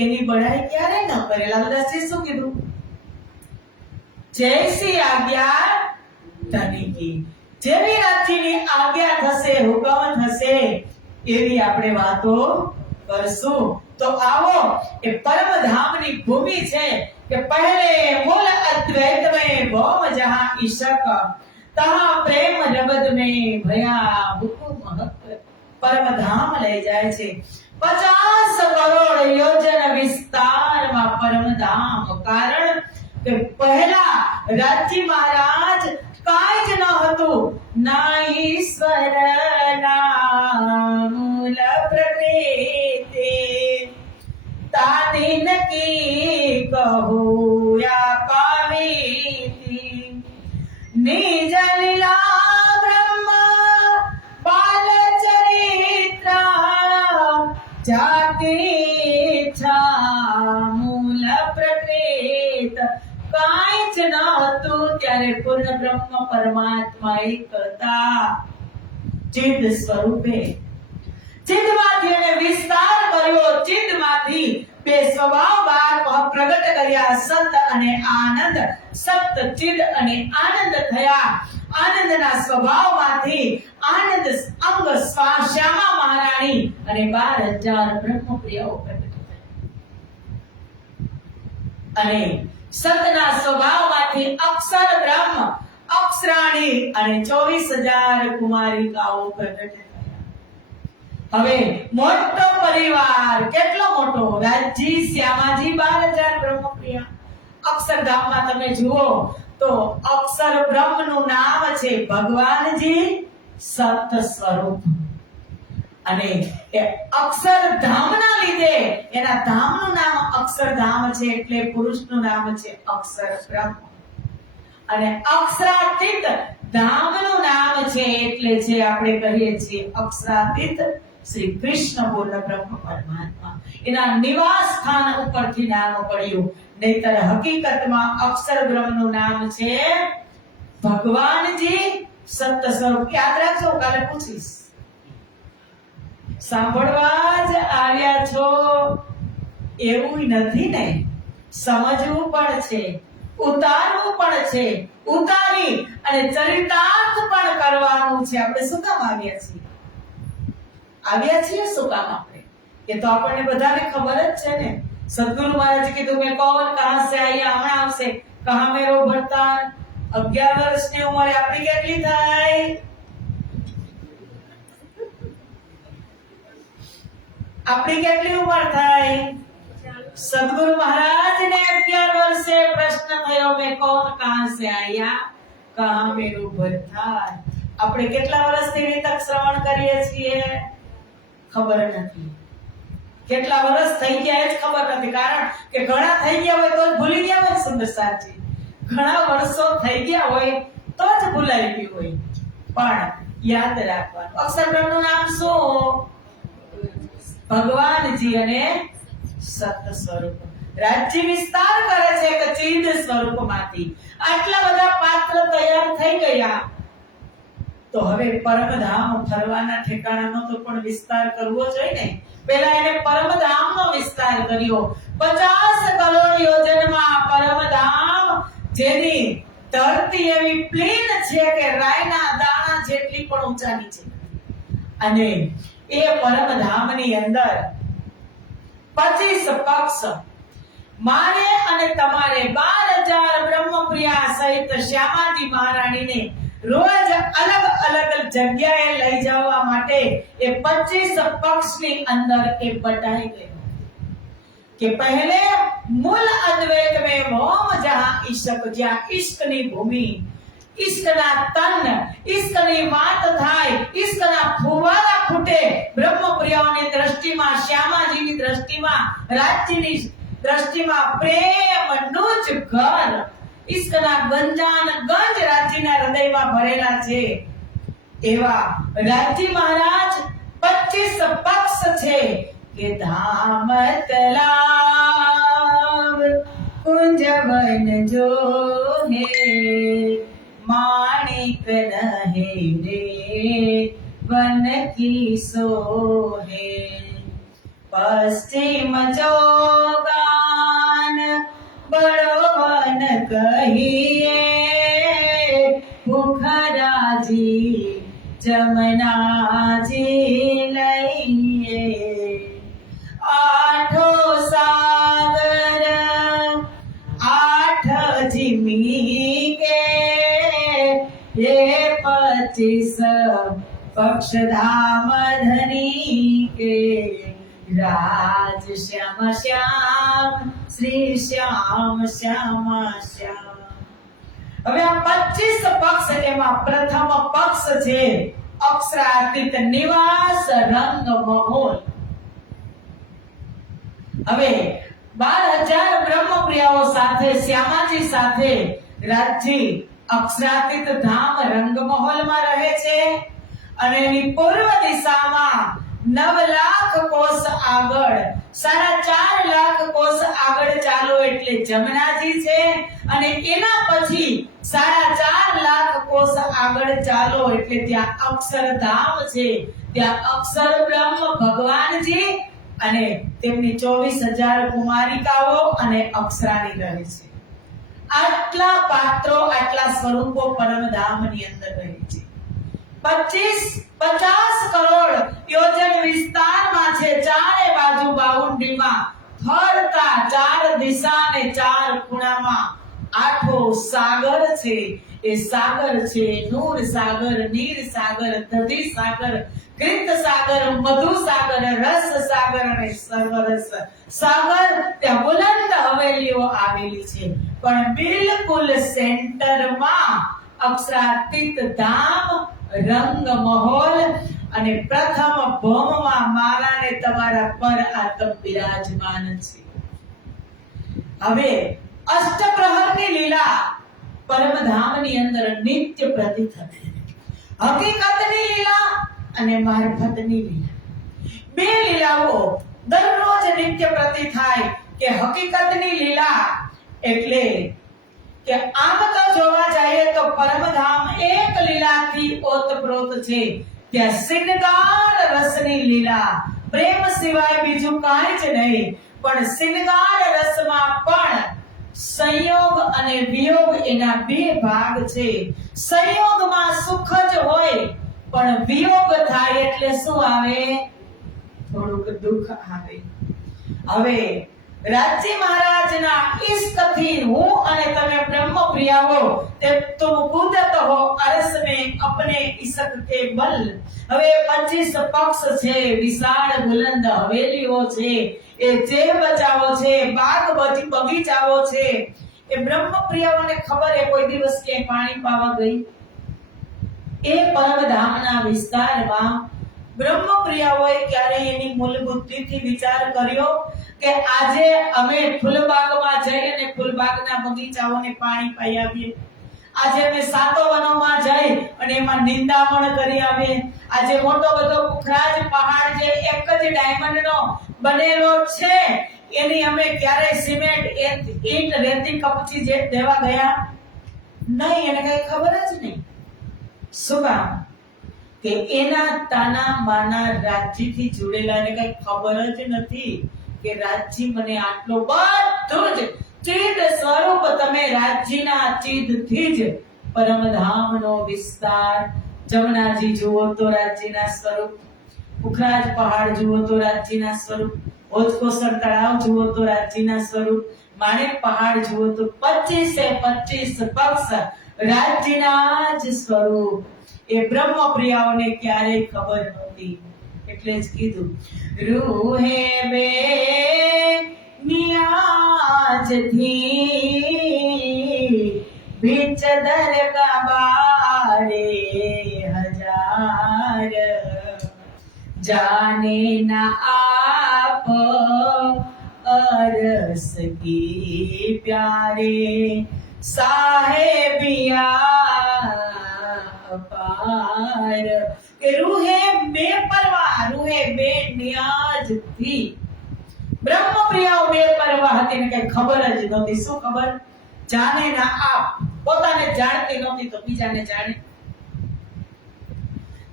એની બડાઈ ક્યારે ન કરે લાલદાસજી શું કીધું જૈસી આજ્ઞા ધનિકી જેવી રાજજીની આજ્ઞા થશે હુકમ થશે એવી આપણે વાતો કરશું તો આવો એ પરમધામની ભૂમિ છે કે પહેલે મૂલ અદ્વૈત में भौम जहां ईशक तहां प्रेम जगत में भया हुकुम परमधाम લઈ જાય છે 50 કરોડ યોજન વિસ્તારમાં પરમધામ કારણ કે પહેલા રાજજી મહારાજ કાંઈ જ ન હતું ના ઈશ્વર ના મૂલ પ્રકૃતિ તાદિન કી કહુયા કામિતી નિજ લીલા બ્રહ્મ બાલ ચરિત્ર જાતી છા મૂલ પ્રકૃત કાંઈ જ ન હતું ત્યારે પૂર્ણ બ્રહ્મ પરમાત્મા એક હતા ચિદ સ્વરૂપે ચિદમાંથી એને વિસ્તાર કર્યો ચિદમાંથી બે સ્વભાવ બાર પ્રગટ કર્યા સત અને આનંદ સત ચિદ અને આનંદ થયા આનંદના સ્વભાવમાંથી આનંદ અંગ શ્યામા મહારાણી અને 12,000 બ્રહ્મપ્રિયાઓ પ્રગટ થયા અને સતના સ્વભાવમાંથી અક્ષર બ્રહ્મ અક્ષરાણી અને 24,000 કુમારિકાઓ પ્રગટ થયા હવે મોટો પરિવાર કેટલો મોટો રાજજી શ્યામાજી 12,000 બ્રહ્મપ્રિયા અક્ષરધામમાં તમે જુઓ તો અક્ષર બ્રહ્મનું નામ છે ભગવાનજી સત સ્વરૂપ અને એ અક્ષરધામના લીધે એના ધામનું નામ અક્ષરધામ છે એટલે પુરુષનું નામ છે અક્ષર બ્રહ્મ અને અક્ષરાતીત ધામનું નામ છે એટલે જે આપણે કહીએ છીએ અક્ષરાતીત શ્રી કૃષ્ણ પૂર્ણ બ્રહ્મ પરમાત્મા એના નિવાસ સ્થાન ઉપરથી નામ પડ્યું નહીતર હકીકતમાં અક્ષર બ્રહ્મનું નામ છે ભગવાનજી સત સ્વરૂપ યાદ રાખજો કાલે પૂછીશ સાંભળવા જ આવ્યા છો એવું નથી ને સમજવું પણ છે ઉતારવું પણ છે ઉતારી અને ચરિતાર્થ પણ કરવાનું છે આપણે શું કામ આવ્યા છીએ શું કામ આપણે એ તો આપણને બધાને ખબર જ છે ને સદગુરુ મહારાજ કીધું મેં કોણ કહા સે આયા હમણાં આવશે કહા મેરો ભરતાન 11 વર્ષની ઉંમરે આપણી કેટલી થાય આપણી કેટલી ઉંમર થાય સદગુરુ મહારાજને 11 વર્ષે પ્રશ્ન થયો મેં કોણ કહા સે આયા કહા મેરો ભરતાન આપણે કેટલા વર્ષથી રીતક શ્રવણ કરીએ છીએ ખબર નથી કેટલા વર્ષ થઈ ગયા એ જ ખબર નથી કારણ કે ઘણા થઈ ગયા હોય તો ભૂલી ગયા હોય સુંદર સાચી ઘણા વર્ષો થઈ ગયા હોય તો જ ભૂલાઈ ગયું હોય પણ યાદ રાખવાનું. અક્ષરબ્રહ્મનું નામ શું? ભગવાનજી અને સત સ્વરૂપ. રાજ્ય વિસ્તાર કરે છે કે ચિદ સ્વરૂપમાંથી. આટલા બધા પાત્ર તૈયાર થઈ ગયા તો હવે પરમધામ ફરવાના ઠેકાણાનો તો પણ વિસ્તાર કરવો જોઈએ ને. પહેલા એને પરમધામનો વિસ્તાર કર્યો. 50 કરોડ યોજનમાં પરમધામ, જેની ધરતી એવી પ્લેન છે કે રાયના દાણા જેટલી પણ ઊંચાની છે. અને એ પરમધામની અંદર 25 પક્ષ મારે અને તમારે 12,000 બ્રહ્મપ્રિયા સહિત શ્યામાજી મહારાણીને રોજ અલગ અલગ જગ્યાએ લઈ જવા માટે એ 25 પક્ષની અંદર એ બટાઈ ગયો કે પહેલે મૂલ અદ્વૈત में मोम जहां इश्क, જ્યાં ઇશ્કની ભૂમિ, ઇશ્કના તન, ઇશ્કની વાત થાય, ઇશ્કના ફુવારા ફૂટે. બ્રહ્મપ્રિયાઓની દ્રષ્ટિમાં, શ્યામાજીની દ્રષ્ટિમાં, રાજ્યની દ્રષ્ટિમાં પ્રેમનું જ ઘર, ઇશ્કના ગંજાન ગંજ રાજ્યના હૃદયમાં ભરેલા છે. એવા રાજ્ય મહારાજ 25 પક્ષ છે કે ધામ તલાવ कुंजवन जो है माणिक नहे रे वन की सो है पश्चिम जोगान बड़ो वन कहिए मुखराजी जमनाजी लइए आठो सागर जिमी के ये 25 पक्षधाम धनी के राज श्याम श्याम श्री श्याम श्याम श्याम. હવે આ 25 પક્ષ, એમાં પ્રથમ પક્ષ છે અક્ષરાતીત નિવાસ રંગ મહોલ. હવે 12,000 બ્રહ્મપ્રિયાઓ સાથે, શ્યામાજી સાથે રાજ્ય અક્ષરાતીત ધામ રંગમહોલમાં રહે છે. અને એની પૂર્વ દિશામાં 9 લાખ કોષ આગળ, 4.5 લાખ કોષ આગળ ચાલો એટલે જમનાજી છે. અને એના પછી 4.5 લાખ કોષ આગળ ચાલો એટલે ત્યાં અક્ષરધામ છે. ત્યાં અક્ષર બ્રહ્મ ભગવાનજી અને તેમની 24,000 કુમારિકાઓ અને અપ્સરાની રહે છે. આટલા પાત્રો, આટલા સ્વરૂપો પરમધામની અંદર રહે છે. 50 કરોડ યોજન વિસ્તારમાં છે. ચારે બાજુ બાઉન્ડ્રીમાં ફરતા 4 દિશા અને 4 ખૂણામાં 8 સાગર છે. એ સાગર છે નૂર સાગર, નીર સાગર, દધી સાગર, કૃત સાગર, મધુ સાગર, રસ સાગર અને સર્વરસ સાગર. ત્યાં બુલંદ હવેલીઓ આવેલી છે, પણ બિલકુલ સેન્ટરમાં અક્ષરાતીત ધામ રંગ મહોલ. અને પ્રથમ ભૌમમાં મારા ને તમારા પર આત્મ બિરાજમાન છે. હવે અષ્ટપ્રહરની લીલા પરમધામની અંદર નિત્ય પ્રતીત હતી. હકીકતની લીલા અને મારફતની લીલા, બે લીલાઓ દરરોજ નિત્ય પ્રતીત થાય. કે હકીકતની લીલા એટલે કે આમ તો જોવા જઈએ તો પરમધામ એક લીલાથી ઓતપ્રોત છે. ત્યાં શૃંગાર રસની લીલા, પ્રેમ સિવાય બીજું કાંઈ જ નહીં. પણ શૃંગાર રસમાં પણ સંયોગ અને વિયોગ એના બે ભાગ છે. સંયોગમાં સુખ જ હોય, પણ વિયોગ થાય એટલે શું આવે? થોડુંક દુઃખ આવે. હવે રાજ્ય મહારાજના ઇશ્કથી હું અને તમે બ્રહ્મ પ્રિયા હો તે તુમ કુદરત હો અરસ में अपने इश्क के बल. હવે 25 પક્ષ છે, વિશાળ બુલંદ હવેલીઓ છે, એ જે બચાવો છે, બાગ બગીચાઓ છે. એ બ્રહ્મ પ્રિયાઓને ખબર એ કોઈ દિવસ કે પાણી પાવા ગઈ? એ પરમધામના વિસ્તારમાં બ્રહ્મ પ્રિયાઓએ ક્યારેય એની મૂળ બુદ્ધિથી વિચાર કર્યો કે આજે અમે ફૂલબાગમાં જઈને ફૂલબાગના બગીચાઓને પાણી પાઈ આવીએ? આજે અમે સાતો વનોમાં જઈ અને એમાં નિંદામણ કરી આવે. આજે મોટો બધો પુખરાજ પહાડ જે એક જ ડાયમંડનો બનેલો છે, એની અમે ક્યારે સિમેન્ટ ઈંટ રેતી કપચી જે દેવા ગયા નહીં. એને કઈ ખબર જ નહીં. શું કામ? કે એના તાના માના રાજ્યથી જોડેલા એને કઈ ખબર જ નથી કે રાજ્ય મને આટલો બધું જ ચિદ સ્વરૂપ. તમે રાજ્યના ચિદથી જ પરમધામનો વિસ્તાર. જમનાજી જુઓ તો રાજ્યના સ્વરૂપ, પુખરાજ પહાડ જુઓ તો રાજ્યના સ્વરૂપ, ઓજકોસર તળાવ જુઓ તો રાજ્યના સ્વરૂપ, માણેક પહાડ જુઓ તો 25 પક્ષ રાજ્યના જ સ્વરૂપ. એ બ્રહ્મપ્રિયાઓને ક્યારેય ખબર નહોતી. એટલે જ કીધું રૂહે બે નિયાજથી બીચ દરગા બારે હજાર જાને ના આપ અરસ કી પ્યારે સાહેબિયા પાર. કે રૂહે બે પરવા, રૂહે બે નિયાજથી. બ્રહ્મપ્રિયાઓ બે પરવા હતી ને કઈ ખબર જ નહોતી. શું ખબર? જાને ના આપ. પોતાને જાણતી નહોતી તો બીજાને જાણે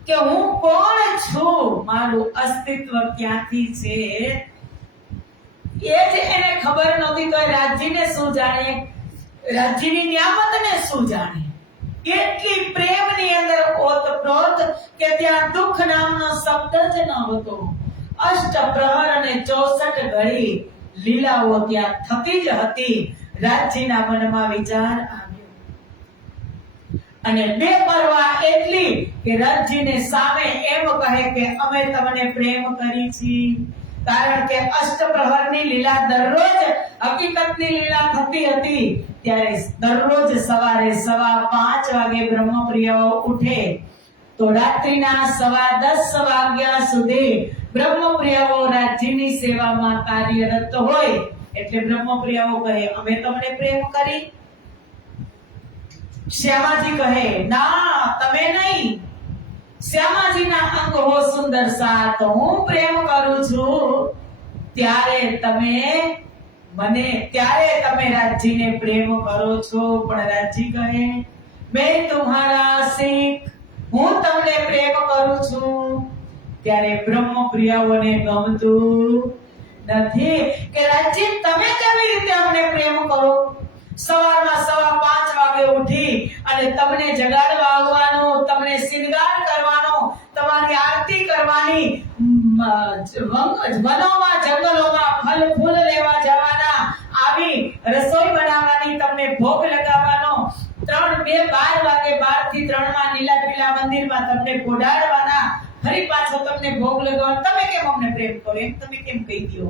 કે હું કોણ છું, મારું અસ્તિત્વ ક્યાંથી છે એ જ એને ખબર નહોતી. તો રાજ્યને શું જાણે, રાજ્યની નિયામતને શું જાણે. એટલી પ્રેમની અંદર ઓતપ્રોત કે ત્યાં દુઃખ નામનો શબ્દ જ ન હતો. અષ્ટપ્રહર અને 64 ઘડી લીલાઓ ત્યાં થતી જ હતી. રાજ્યના મનમાં વિચાર આવ્યો અને બેપરવા એટલી કે રાજ્યને સામે એમ કહે કે અમે તમને પ્રેમ કરી છીએ. કારણ કે અષ્ટપ્રહરની લીલા દરરોજ હકીકતની લીલા થતી હતી. ત્યારે દરરોજ સવારે 5:15 વાગે બ્રહ્મપ્રિયાઓ ઉઠે તો રાત્રિના 10:15 વાગ્યા સુધી બ્રહ્મપ્રિયાઓ રાજ્યની સેવામાં કાર્યરત હોય. એટલે બ્રહ્મપ્રિયાઓ કહે અમે તમને પ્રેમ કરી. શ્યામાજી કહે ના તમે નહીં. શ્યામાજીના અંગ હો સુંદર સાત, હું પ્રેમ કરું છું ત્યારે તમે રાજ્યને પ્રેમ કરો છો. પણ રાજ્ય કહે મેં તુમ્હારા શીખ, હું તમને પ્રેમ કરું છું. ત્યારે બ્રહ્મપ્રિયાઓને ગમતું નથી કે રાજ્ય તમે કેવી રીતે અમને પ્રેમ કરો. સવારના 5:15 વાગે ઉઠી અને તમને જગાડવા આવવાનો, તમને શિંગાર કરવાનો, તમારી આરતી કરવાની, વનોમાં જંગલોમાં ફળ ફૂલ લેવા જવાના, આવી રસોઈ બનાવવાની, તમને ભોગ લગાવવાનો, 12 વાગે 12 થી 3 માં નીલા પીલા મંદિરમાં તમને પોઢાડવાના, ફરી પાછો તમને ભોગ લગાવવાનો. તમે કેમ અમને પ્રેમ કરો એમ તમે કેમ કહી દો.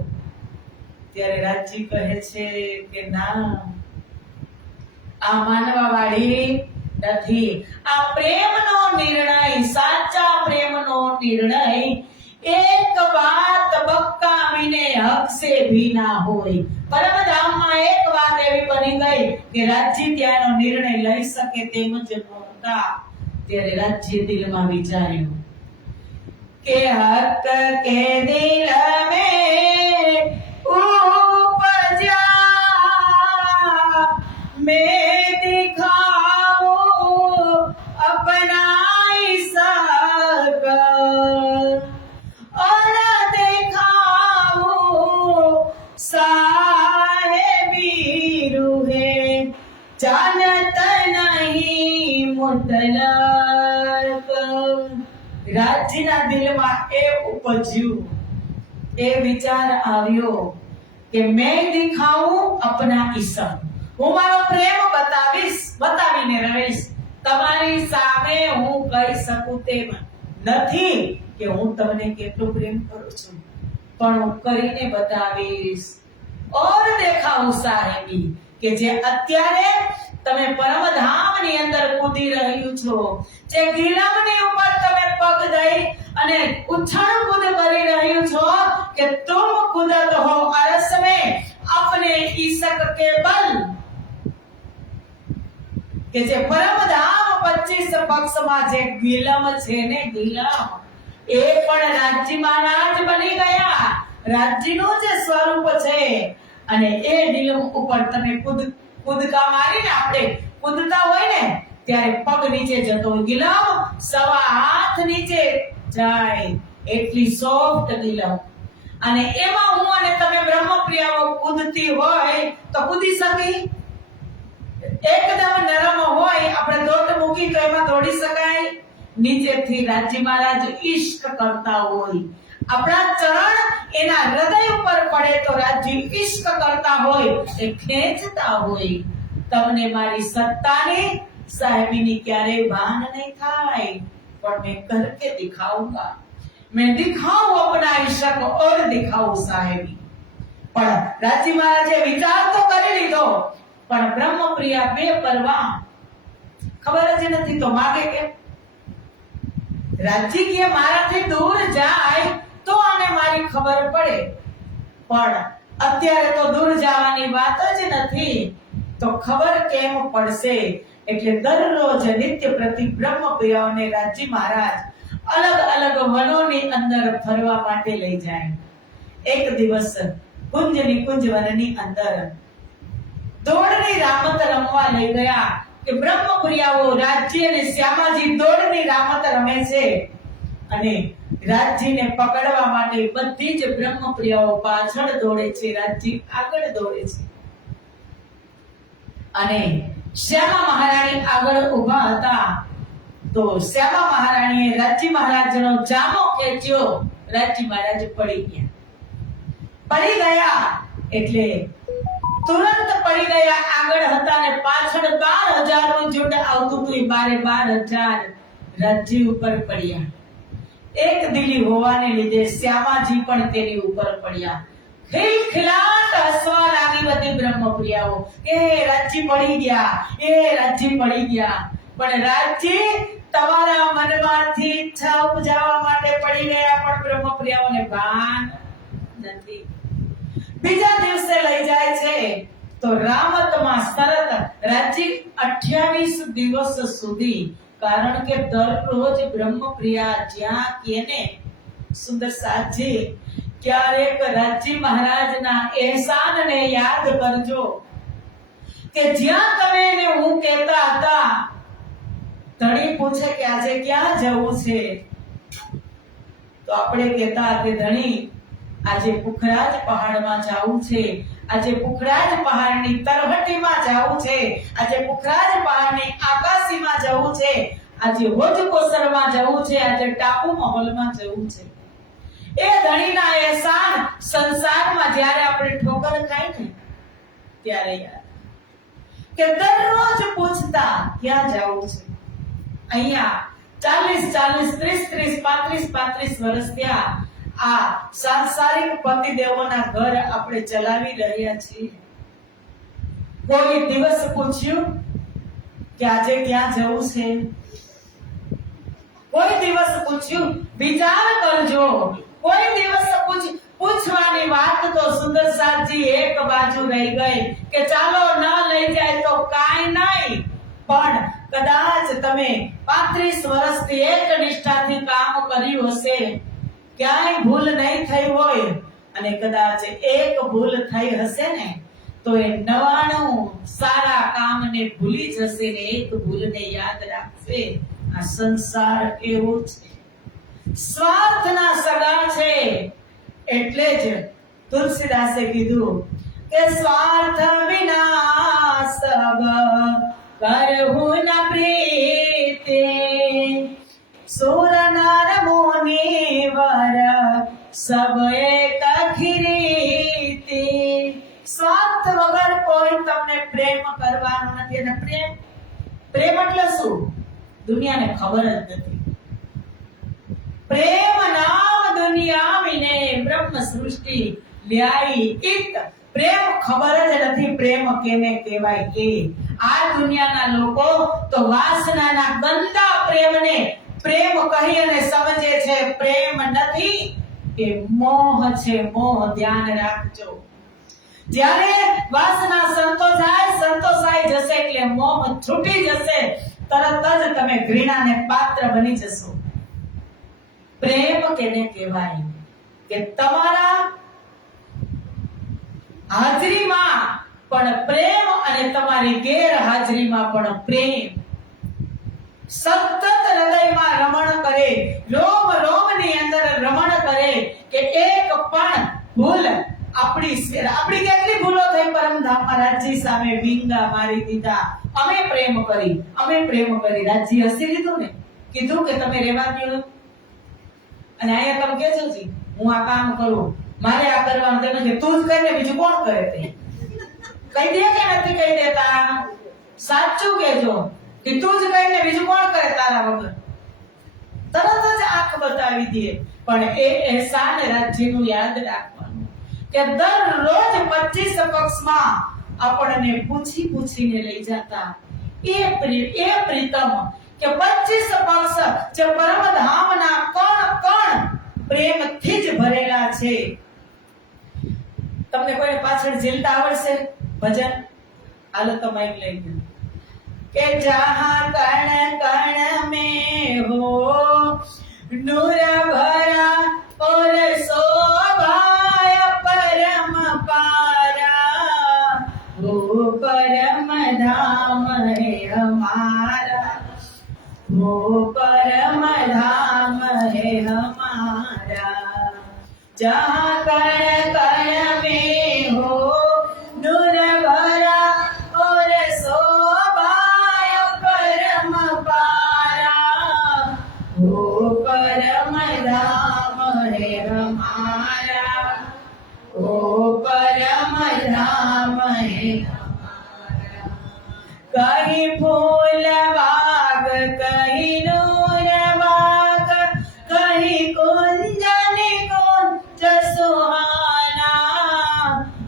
ત્યારે રાજ્ય કહે છે કે ના, આ માનવા વાળી નથી. આ પ્રેમનો નિર્ણય, સાચા પ્રેમનો નિર્ણય એક વાત બક્કાવીને હક સે ભી ના હોય. પરમધામમાં એક વાત એવી બની ગઈ કે રાજ્ય ત્યાંનો નિર્ણય લઈ શકે તેમ જ નહોતા. ત્યારે રાજ્ય દિલમાં વિચાર્યું કે હક કે દિલ મેં ઉપજા मैं दिखाऊं अपना इसक और दिखाऊं साहेबी रूहे जानत नहीं मुतलक. રાજ્યના દિલમાં એ ઉપજ્યું, એ વિચાર આવ્યો કે મેં દિખાઉં અપના ઈસક, હું મારો પ્રેમ બતાવીને રહીશ. તમારી સામે હું કહી શકું તેમ નથી કે હું તમને કેટલો પ્રેમ કરું છું, પણ હું કરીને બતાવીશ. ઓર દેખાઉં સાહેબી, કે જે અત્યારે તમે પરમધામની અંદર કૂદી રહ્યું છો, જે ગિલમની ઉપર તમે પગ દઈ અને ઉછળ કૂદ કરી રહ્યું છો કે તુમ કુદરત હો અરસ में अपने ईसक के बल. કે જે પરમધામ 25 પક્ષમાં જે ગિલમ છે ને ગિલમ, એ પણ રાજજી મહારાજ બની ગયા. રાજજીનું જે સ્વરૂપ છે અને એ દિલમ ઉપર તમે કૂદકા મારીને આપણે કૂદતા હોય ને ત્યારે પગ નીચે જતો હોય. ગિલમ 1.5 હાથ નીચે જાય એટલી સોફ્ટ ગિલમ. અને એમાં હું અને તમે બ્રહ્મપ્રિયાઓ કૂદતી હોય તો કૂદી શકી? એકદમ નરમ હોય, આપણે દોટ મૂકી તો એમાં દોડી શકાય? નીચેથી રાજજી મહારાજ ઈશ્ક કરતા હોય, આપણા ચરણ એના હૃદય ઉપર પડે તો રાજજી ઈશ્ક કરતા હોય, એ ખેંચતા હોય. તમને મારી સત્તાની સાહેબીની ક્યારેય ભાન નહીં થાય, પણ મેં કરકે દિખાऊंगा. मैं दिखाऊं अपना इश्क और दिखाऊं साहेबी. પણ રાજજી મહારાજે વિચાર તો કરી લીધો, પણ બ્રહ્મપ્રિયા બેપરવાહ, ખબર જ નથી તો માગે કેમ? રાજજી કે મારાથી દૂર જાય તો આને મારી ખબર પડે, પણ અત્યારે તો દૂર જવાની વાત જ નથી, તો ખબર કેમ પડશે? એટલે દરરોજ નિત્ય પ્રતિ બ્રહ્મપ્રિયાઓને રાજજી મહારાજ અલગ અલગ વનોની અંદર ફરવા માટે લઈ જાય. એક દિવસ કુંજની કુંજવનની અંદર દોડની રામત રમવા લઈ ગયા કે બ્રહ્મપ્રિયાઓ રાજજી અને શ્યામાજી દોડની રામત રમે છે અને રાજજીને પકડવા માટે બધી જ બ્રહ્મપ્રિયાઓ પાછળ દોડે છે, રાજજી આગળ દોડે છે. અને શ્યામા મહારાણી આગળ ઊભા હતા તો શ્યામા મહારાણીએ રાજજી મહારાજનો જામો ખેંચ્યો, રાજજી મહારાજ પડી ગયા એટલે તુરંત પડી ગયા. આગળ હતા ને પાછળ 12,000 નું ઝુંડ આવતું હતું, 12,000 રાજજી ઉપર પડ્યા. એક દિલી હોવાને લીધે શ્યામાજી પણ તેની ઉપર પડ્યા. ખિલખિલાટ હસવા લાગી બધી બ્રહ્મપ્રિયાઓ કે રાજજી પડી ગયા, એ રાજજી પડી ગયા. પણ રાજજી તમારા મનમાંથી ઈચ્છા ઉપજાવવા માટે પડી ગયા, પણ બ્રહ્મપ્રિયાઓને ભાન નથી. બીજા દિવસે લઈ જાય છે તો રામતમાં તરત રાજજી 28 દિવસ સુધી, કારણ કે દરરોજ બ્રહ્મપ્રિયા જ્યાં કેને સુંદર સાજી ક્યારેક રાજજી મહારાજના એહસાનને યાદ કરજો કે જ્યાં તમે એને હું કહેતા હતા, ધણી પૂછે કે આજે ક્યાં જવું છે તો આપણે કહેતા કે ધણી આજે પુખરાજ પહાડમાં જાવું છે, આજે પુખરાજ પહાડની તરવટીમાં જાવું છે, આજે પુખરાજ પહાડની આકાશીમાં જવું છે, આજે હોજકોસરમાં જવું છે, આજે ટાપુ મહોલમાં જવું છે. એ ધણીના એહસાન સંસારમાં જ્યારે આપણે ઠોકર ખાય ને ત્યારે યાદ કે દરરોજ પૂછતા ક્યાં જવું છે. અહીંયા 40 30 35 વર્ષ થયા આ સાંસારિક પતિદેવોના ઘર આપણે ચલાવી રહ્યા છીએ. કોઈ દિવસ પૂછ્યું કે આજે ક્યાં જવું છે? કોઈ દિવસ પૂછ્યું? વિચાર કરજો. કોઈ દિવસ પૂછવાની વાત તો સુંદર સાજી એક બાજુ રહી ગઈ કે ચાલો ન લઈ જાય તો કાઈ નહીં, પણ કદાચ તમે 35 વર્ષથી એક નિષ્ઠાથી કામ કર્યું હશે, ક્યાંય ભૂલ નહીં થઈ હોય અને કદાચ એક ભૂલ થઈ હશે ને તો એ 99 સારા કામને ભૂલી જશે ને એક ભૂલને યાદ રાખશે. આ સંસાર એવો છે, સ્વાર્થના સગા છે. એટલે જ તુલસીદાસે કીધું કે સ્વાર્થ વિના સબ કરહું ન પ્રીતે, સુર નર મુનિ વર સબ એક ખીરીતે. સ્વાર્થ વગર કોઈ તમને પ્રેમ કરવાનો નથી. અને પ્રેમ એટલે શું? દુનિયાને ખબર જ નથી. પ્રેમ નામ દુનિયા વિને બ્રહ્મ સૃષ્ટિ લ્યાઈ ઇત. પ્રેમ ખબર જ નથી પ્રેમ કેને કહેવાય એ. આ દુનિયાના લોકો તો વાસનાના ગંદા પ્રેમને પ્રેમ કહી અને સમજે છે. પ્રેમ નથી, એ મોહ છે. મોહ ધ્યાન રાખજો. જ્યારે વાસના સંતોષાઈ જશે એટલે મોહ છૂટી જશે, તરત જ તમે ઘૃણાને પાત્ર બની જશો. પ્રેમ કેને કહેવાય કે તમારા હાજરીમાં પણ પ્રેમ અને તમારી ગેરહાજરીમાં પણ પ્રેમ સતત હૃદયમાં રમણ કરે, રોમ રોમની અંદર રમણ કરે કે એક પણ ભૂલ આપણી કેટલી ભૂલો થઈ પરમધામમાં રાજ્ય સામે વિંગા મારી દીધા. અમે પ્રેમ કરી રાજ્ય હસી લીધું ને, કીધું કે તમે રહેવા દો. અને અહીંયા તમે કહે છો જી હું આ કામ કરું, મારે આ કરવાનું, તમે કે તું જ કરીને બીજું કોણ કરે? તે કહી દે કે નથી કહી દેતા? સાચું કહેજો કે તું જ કરીને બીજું કોણ કરે તારા વગર? તરત જ આંખ બતાવી દે. પણ એ એહસાન રાજ્યનું યાદ રાખવાનું કે દરરોજ 25 પક્ષમાં આપણને પૂછીને લઈ જતા. એ પ્રીતમ કે 25 પક્ષ જે પરમધામના કણ પ્રેમથી જ ભરેલા છે. તમને કોઈ પાછળ ઝીલતા આવડશે ભજન? હાલો તો માઈક લઈ લો કે જહાં કણ કણ में हो नूर भरा और शोभाय परम पारा, वो परम धाम है हमारा, वो परम धाम है हमारा. जहाँ कण कण में हो नूर भरा और शोभाय परम पारा, वो परम धाम है हमारा, वो परम धाम है हमारा. कहीं फूल बाग कहीं नूर बाग, कहीं कुंजन कुंज सुहाना,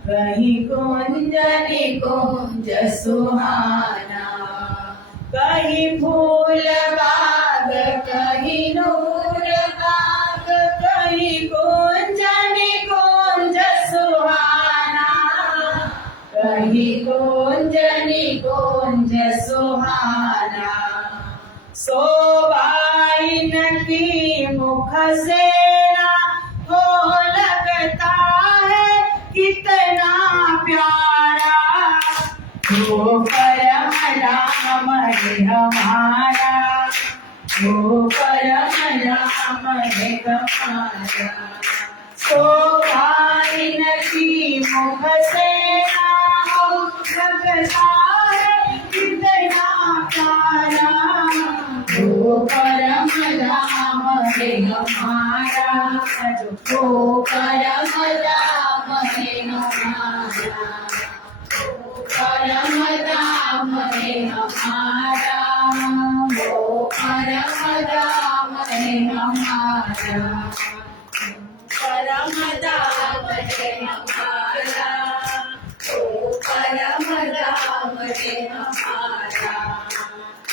कहीं कुंजन कुंज सुहाना. कहीं फूल बाग कहीं नूर बाग, कहीं कुंजन कुंज सुहाना, कहीं कुंजन कुंज सुहाना. शोभाइन की मुख से ना हो लगता है कितना प्यारा, वो परम राम है हमारा, वो परम राम है हमारा. शोभाइन की मुख से ना हो लगता है कितना प्यारा, वो परम राम है हमारा, वो परम राम है हमारा, परम राम है हमारा, वो परम राम है हमारा, परम राम है हमारा, वो परम राम है हमारा.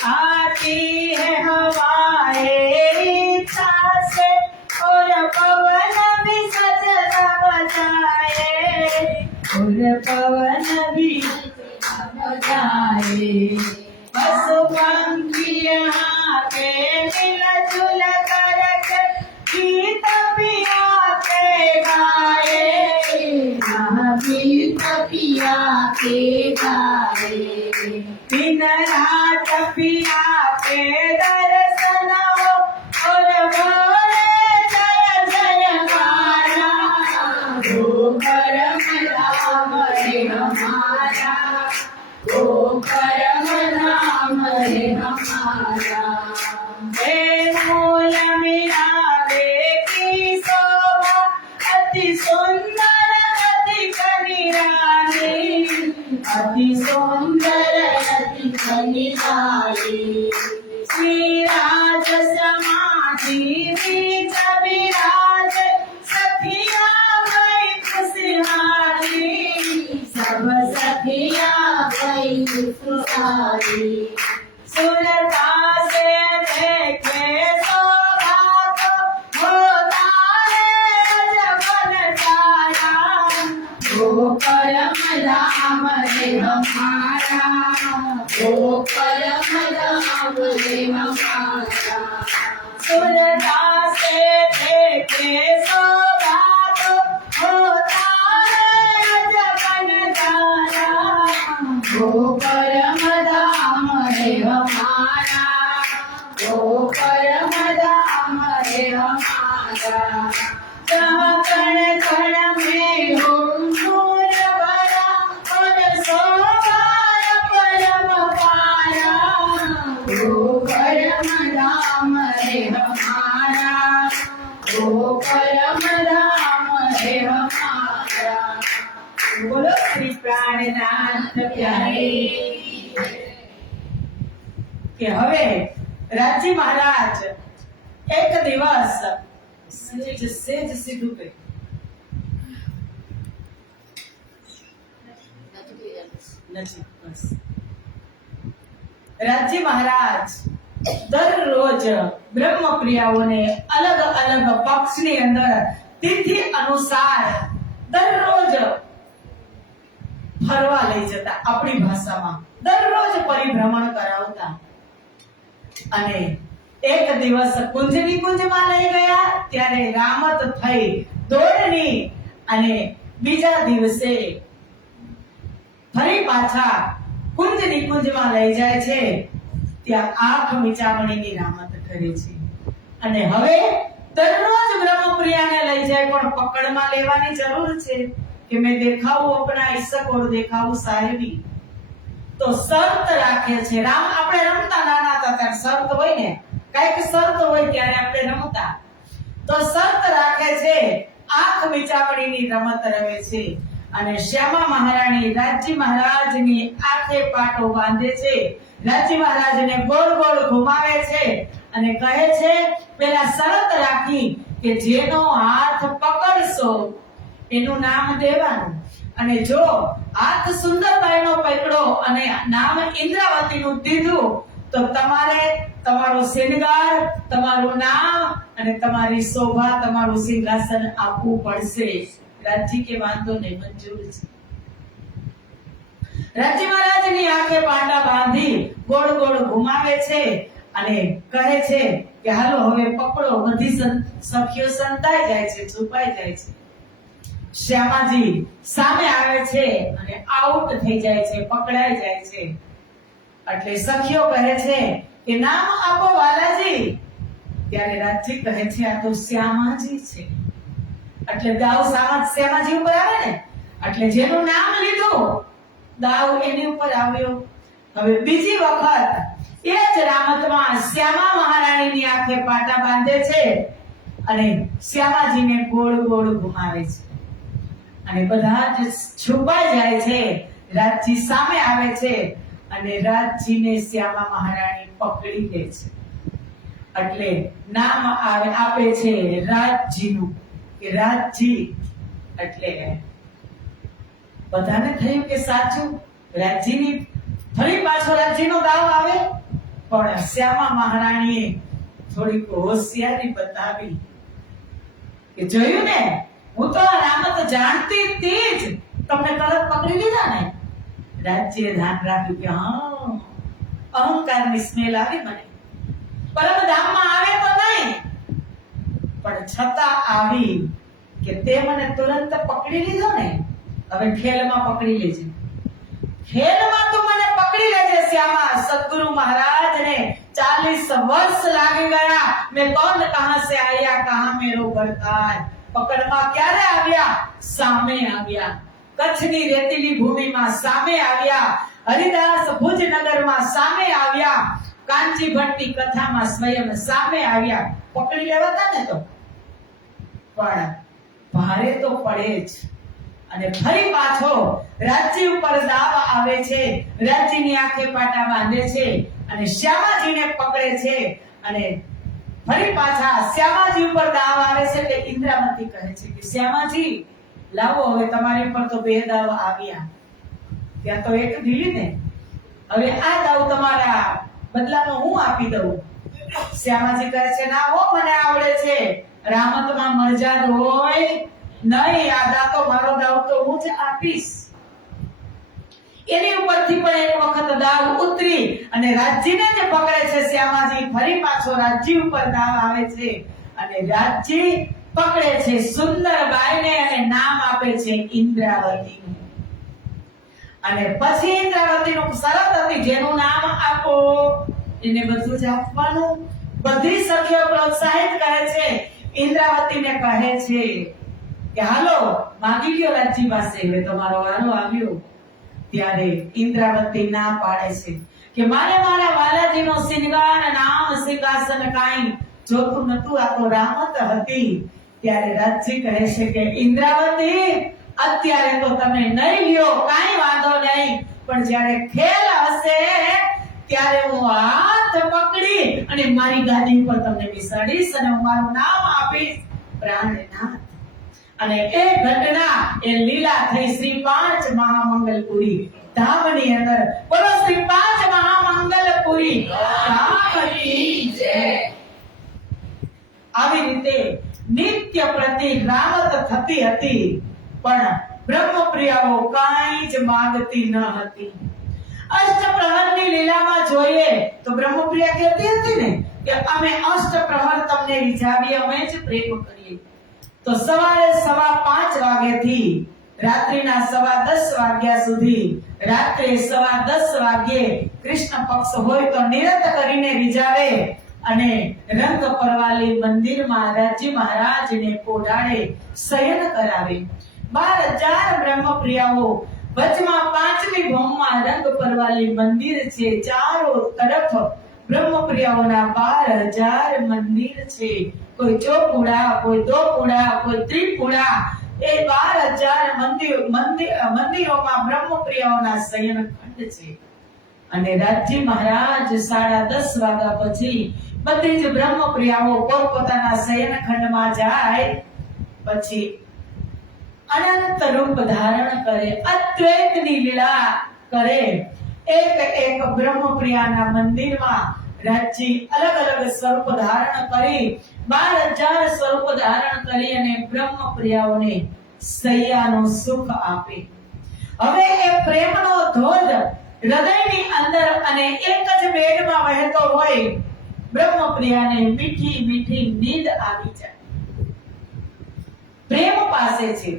आती है हवाए इच्छा से और पवन भी सजदा बजाए, और पवन भी बजाए. पशु पंखी यहाँ के मिलजुल करके गीत पिया के गाए, गीत पिया के गाए. दिन रात पिया के दर्शन हो और बोले जय जयकारा, वो परम राम है हमारा, वो परम राम है हमारा. हे मूल मिलावे की शोभा अति सुंदर अति कनिरानी, अति सुंदर अति कनिरानी. श्रीराज समाधि बीच विराज, सखिया गई खुशहाली, सब सखिया गई खुशहाली. सुरता से देखे शोभा को होता है जबन सारा, वो परम राम है हमारा, મારા ગોપર મધામ દેવમારા સુરદાસે દેખે સોગાત હોતા અજબન તારા ગોપર મધામ દેવમારા ગોપર મધામ દેવમારા जहाँ कण कण में हो नूर भरा और सोवार परम पारा ગોપર મધામ દેવમારા ગોપર મધામ દેવમારા બોલો શ્રી પ્રાણનાથ પ્યારે કે હવે રાજી મહારાજ એક દિવસ સેજ સીધું કહે નથી બસ રાજી મહારાજ દરરોજ બ્રહ્મપ્રિયાઓને અલગ અલગ પક્ષની અંદર તિથિ અનુસાર દરરોજ ફરવા લઈ જતા આપણી ભાષામાં દરરોજ પરિભ્રમણ કરાવતા અને એક દિવસ કુંજની કુંજમાં લઈ ગયા ત્યારે રામત થઈ દોડની અને બીજા દિવસે ફરી પાછા કુંજની કુંજમાં લઈ જાય છે ત્યાં આંખ મીચામણીની રામત કરે છે અને હવે દરરોજ બ્રહ્મપ્રિયાને લઈ જાય પણ પકડમાં લેવાની જરૂર છે કે મેં દેખાવું अपना ઈસક ઓર દેખાવું સાહેબી તો શરત રાખે છે રામ આપણે રમતા નાના હતા ત્યારે શરત હોય ને કઈક શરત હોય ત્યારે આપણે રમતા તો શરત રાખે છે આંખ મીચામણીની રમત રમે છે અને શ્યામા મહારાણી રાજી મહારાજની આંખે પાટો બાંધે છે રાજી મહારાજને ગોળ ગોળ ઘુમાવે છે અને કહે છે પેલા શરત રાખી કે જેનો હાથ પકડશો એનું નામ દેવાનું અને જો હાથ સુંદરબાઈનો પકડો અને નામ ઇન્દ્રાવતીનું દીધું તો તમારે તમારો શૃંગાર તમારું નામ અને તમારી શોભા તમારું સિંહાસન આપવું પડશે રાજી કે વાંધો નહીં મંજૂર છે રાજી મહારાજની આંખે પાટા બાંધી ગોળ ગોળ ઘુમાવે છે અને કહે છે કે હાલો હવે પકડો બધી સખીઓ સંતાઈ જાય છે છુપાઈ જાય છે શ્યામાજી સામે આવે છે અને આઉટ થઈ જાય છે પકડાઈ જાય છે એટલે સખીઓ કહે છે કે નામ આપો વાલાજી ત્યારે રાજી કહે છે આ તો શ્યામાજી છે એટલે દાવ શ્યામાજી ઉપર આવે ને એટલે જેનું નામ લીધું દાવ એની ઉપર આવ્યો હવે બીજી વખત એ જ રામતમાં શ્યામા મહારાણીની આંખે પાટા બાંધે છે અને શ્યામાજીને ગોળ ગોળ ઘુમાવે છે અને બધા જ છુપાઈ જાય છે રાજજી સામે આવે છે અને રાજજીને શ્યામા મહારાણી પકડી લે છે એટલે નામ આપે છે રાજજીનું કે રાજજી એટલે બધાને થયું કે સાચું રાજજીની ફરી પાછો રાજજીનો દાવ આવે પણ શ્યામા મહારાણીએ થોડીક હોશિયારી બતાવી કે જોયું ને હું તો રામત જાણતી હતી જ તમને તરત પકડી લીધા ને રાજ્યએ ધ્યાન રાખ્યું કે હા અહંકારની સ્મેલ આવી મને પરમધામમાં આવે તો નહીં પણ છતાં આવી કે તે મને તુરંત પકડી લીધો ને હવે ખેલમાં પકડી લેજે ખેલમાં તું મને પકડી લેજે શ્યામા સદગુરુ મહારાજને 40 વર્ષ લાગી ગયા मैं कौन कहां से आया कहां मेरो घर था પકડમાં ક્યારે આવ્યા સામે આવ્યા કચ્છની રેતીલી ભૂમિમાં સામે આવ્યા હરિદાસ ભુજનગરમાં સામે આવ્યા કાંચી ભટ્ટની કથામાં સ્વયં સામે આવ્યા પકડી લેવાતા ને તો પણ ભારે તો પડે જ અને ફરી પાછો રાજ્ય ઉપર દાવ આવે છે રાજ્યની આંખે પાટા બાંધે છે અને શ્યામાજીને પકડે છે અને ફરી પાછા શ્યામાજી ઉપર દાવ આવે છે એટલે ઇન્દ્રાવતી કહે છે કે શ્યામાજી લાવો હવે તમારી ઉપર તો બે દાવ આવ્યા ત્યાં તો એક દીધી ને હવે આ દાવ તમારા બદલામાં હું આપી દઉં શ્યામાજી કહે છે ના હો મને આવડે છે રામતમાં મરજાદ હોય નહીં આ દાવ તો મારો દાવ તો હું જ આપીશ એની ઉપરથી પણ એક વખત દાવ ઉતરી અને રાજ્યને જે પકડે છે શ્યામાજી, ફરી પાછો રાજ્ય ઉપર દાવ આવે છે અને રાજ્ય પકડે છે સુંદરબાઈને અને નામ આપે છે ઇન્દ્રાવતી. અને પછી ઇન્દ્રાવતીનું શરત હતી, જેનું નામ આપો એને બધું જ આપવાનું. બધી સખીઓ પ્રોત્સાહિત કરે છે. ઇન્દ્રાવતીને કહે છે કે હાલો માંગી લ્યો રાજ્ય પાસે, હવે તમારો વારો આવ્યો. ત્યારે ઇન્દ્રાવતી ના પાડે છે કે મારે મારા વાલાજીનો સિંગાર નામ સિંહાસન કાંઈ જોતું નતું, આ તો રામત હતી. ત્યારે રાજજી કહે છે કે ઇન્દ્રાવતી અત્યારે તો તમે નહીં લ્યો, કાંઈ વાંધો નહીં, પણ જ્યારે ખેલ હશે ત્યારે હું હાથ પકડી અને મારી ગાદી પર તમને બેસાડીશ અને હું મારું નામ આપીશ પ્રાણનાથ. અને એ ઘટના એ લીલા થઈ શ્રી 5 મહામંગલપુરી ધામની અંદર. બોલો શ્રી 5 મહામંગલપુરી ધામની જય. આવી રીતે નિત્ય પ્રતિ રામત થતી હતી, પણ બ્રહ્મપ્રિયાઓ કાંઈ જ માંગતી ન હતી. અષ્ટપ્રહરની લીલામાં જોઈએ તો બ્રહ્મપ્રિયા કહેતી હતી ને કે અમે અષ્ટપ્રહર તમને રીઝાવીએ, અમે જ પ્રેમ કરીએ. તો સવારે 5:15 વાગ્યાથી રાત્રિના 10:15 વાગ્યા સુધી, રાત્રે 10:15 વાગ્યે કૃષ્ણ પક્ષ હોય તો નિરત કરીને રીઝાવે અને રંગ પરવાલી મંદિરમાં રાજ્ય મહારાજને પોઢાડે શયન કરાવે. 12,000 બ્રહ્મપ્રિયાઓ વચમાં 5મી ભૂમમાં રંગ પરવાલી મંદિર છે. ચારો તરફ બ્રહ્મપ્રિયાઓના 12,000 મંદિર છે. કોઈ ચોપુડા, કોઈ દોપુડા, કોઈ ત્રિપુડા, એ 12,000 મંદિરોમાં બ્રહ્મપ્રિયાઓના શયન ખંડ છે. અને રાજ્ય મહારાજ 10:30 વાગ્યા પછી બધી જ બ્રહ્મપ્રિયાઓ પોતપોતાના શયન ખંડમાં જાય પછી અનંત રૂપ ધારણ કરે, અદ્વૈતની લીલા કરે. એક બ્રહ્મપ્રિયાના મંદિરમાં રાજ્ય અલગ અલગ સ્વરૂપ ધારણ કરી 12,000 સ્વરૂપ ધારણ કરી અને બ્રહ્મપ્રિયાઓને સૈયાનું સુખ આપે. હવે એ પ્રેમનો ધોધ હૃદયની અંદર અને એક જ બેડમાં વહેતો હોય. બ્રહ્મપ્રિયાને મીઠી મીઠી નીંદ આવી જાય. પ્રેમ પાસે છે,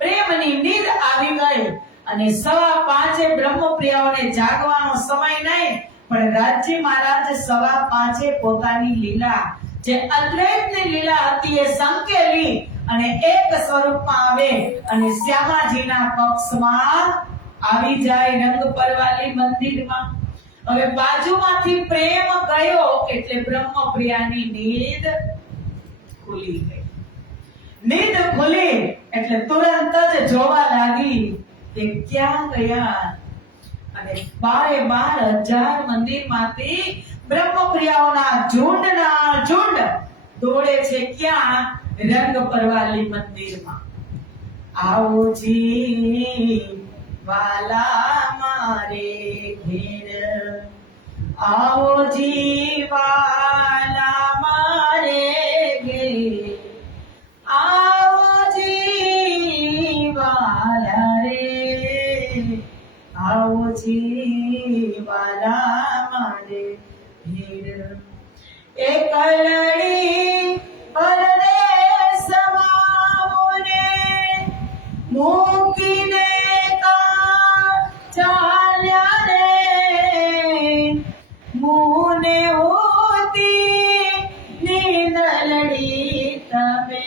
પ્રેમની નીંદ આવી ગઈ અને 5:15 બ્રહ્મપ્રિયાઓને જાગવાનો સમય નહીં, પણ રાજ્ય મહારાજ 5:15 પોતાની લીલા જે અદ્વૈતની લીલા હતી એ સંકેલી અને એક સ્વરૂપમાં આવે અને શ્યામાજીના પક્ષમાં આવી જાય રંગ પરવાલી મંદિરમાં. હવે બાજુમાંથી પ્રેમ ગયો એટલે બ્રહ્મપ્રિયાની નીંદ ખુલી ગઈ. નીંદ ખુલી એટલે તુરંત જ જોવા લાગી કે ક્યાં ગયા. અને 12,000 મંદિરમાંથી બ્રહ્મપ્રિયાઓના ઝુંડના ઝુંડ દોડે છે ક્યાં? રંગ પરવાલી મંદિરમાં. આવો જી વાલા મારે ઘેર, આવો જી વાલા મારે ઘેર, આવો જી વાલા રે, આવો જી વાલા મારે ઘેર. એકલડી પરદેશમાં મોને મૂકીને કા ચાલ્યા રે, મુને હોતી નીંદલડી તમે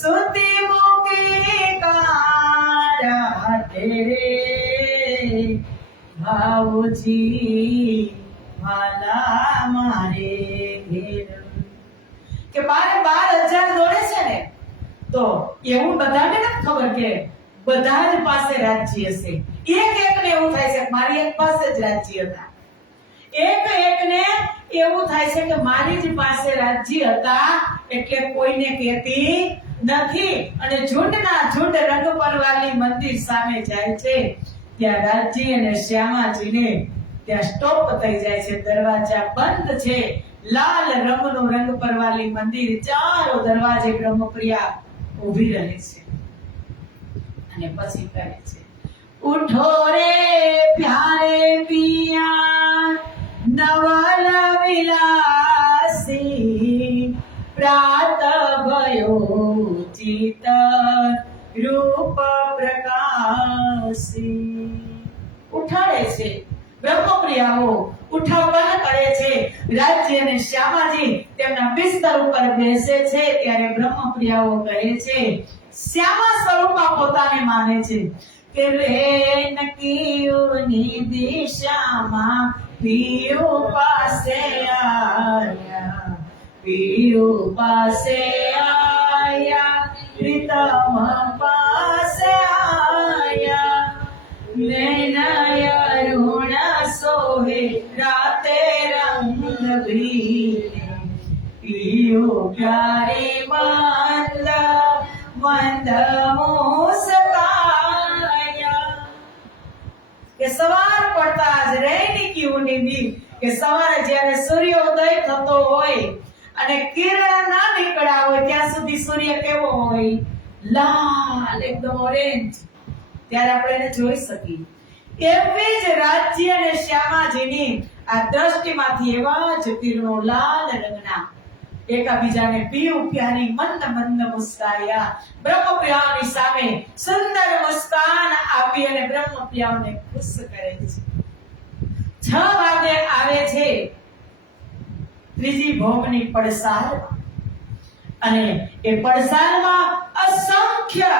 સુતી મૂકી કારા તેરે, ભાવજી વાલા મારે ઘેર. કે 12,000 દોડે છે ને, તો એવું બધાને નથી ખબર કે બધા જ પાસે રાજ્ય હશે. એક ને એવું થાય છે મારી એક પાસે જ રાજ્ય હતા, એકને એવું થાય છે કે મારી જ પાસે રાજ્ય હતા એટલે કોઈને કહેતી નથી. અને ઝુંડના ઝુંડ રંગ પરવાલી મંદિર સામે જાય છે. ત્યાં રાજ્ય અને શ્યામાજીને ત્યાં સ્ટોપ થઈ જાય છે. દરવાજા બંધ છે. લાલ રંગનું રંગ પરવાલી મંદિર, ચારો દરવાજે બ્રહ્મપ્રિયા ઊભી રહે છે. અને પછી કહે છે उठो रे प्यारे पिया नवल विलासी प्रात भयो चित रूप प्रकाशी ઉઠાડે છે બ્રહ્મપ્રિયાઓ ઉઠાવવાના કરે છે રાજ્ય અને શ્યામાજી તેમના બિસ્તર ઉપર બેસે છે ત્યારે બ્રહ્મપ્રિયાઓ કહે છે શ્યામા સ્વરૂપમાં પોતાને માને છે કે રેન કીઓની દિશામાં પિયુ પાસે આયા પિયુ પાસે આયા પ્રીતમ પાસે આયા नैनय रुण सोहे राते रंग भीने पियो प्यारे मंद मंद मुस्काया કે સવાર પડતા જ રહેની કીઓની દી કે સવારે જ્યારે સૂર્યોદય થતો હોય અને કિરણ ના નીકળ્યા હોય ત્યાં સુધી સૂર્ય કેવો હોય લાલ એકદમ ઓરેન્જ ત્યારે આપણે એને જોઈ શકીએ એવી જ રાજ્ય અને શ્યામાજીની આ દ્રષ્ટિમાંથી એવા જ કિરણો લાલ રંગના એકાબીજાને પીયું પ્યારી મંદ મંદ મુસ્કાયા બ્રહ્મપ્રિયાઓની સામે સુંદર મુસ્કાન આપી અને બ્રહ્મપ્રિયાઓને ખુશ કરે છે 6 વાગે આવે છે ત્રીજી ભોગની પડસાલ અને એ પડસાલમાં અસંખ્ય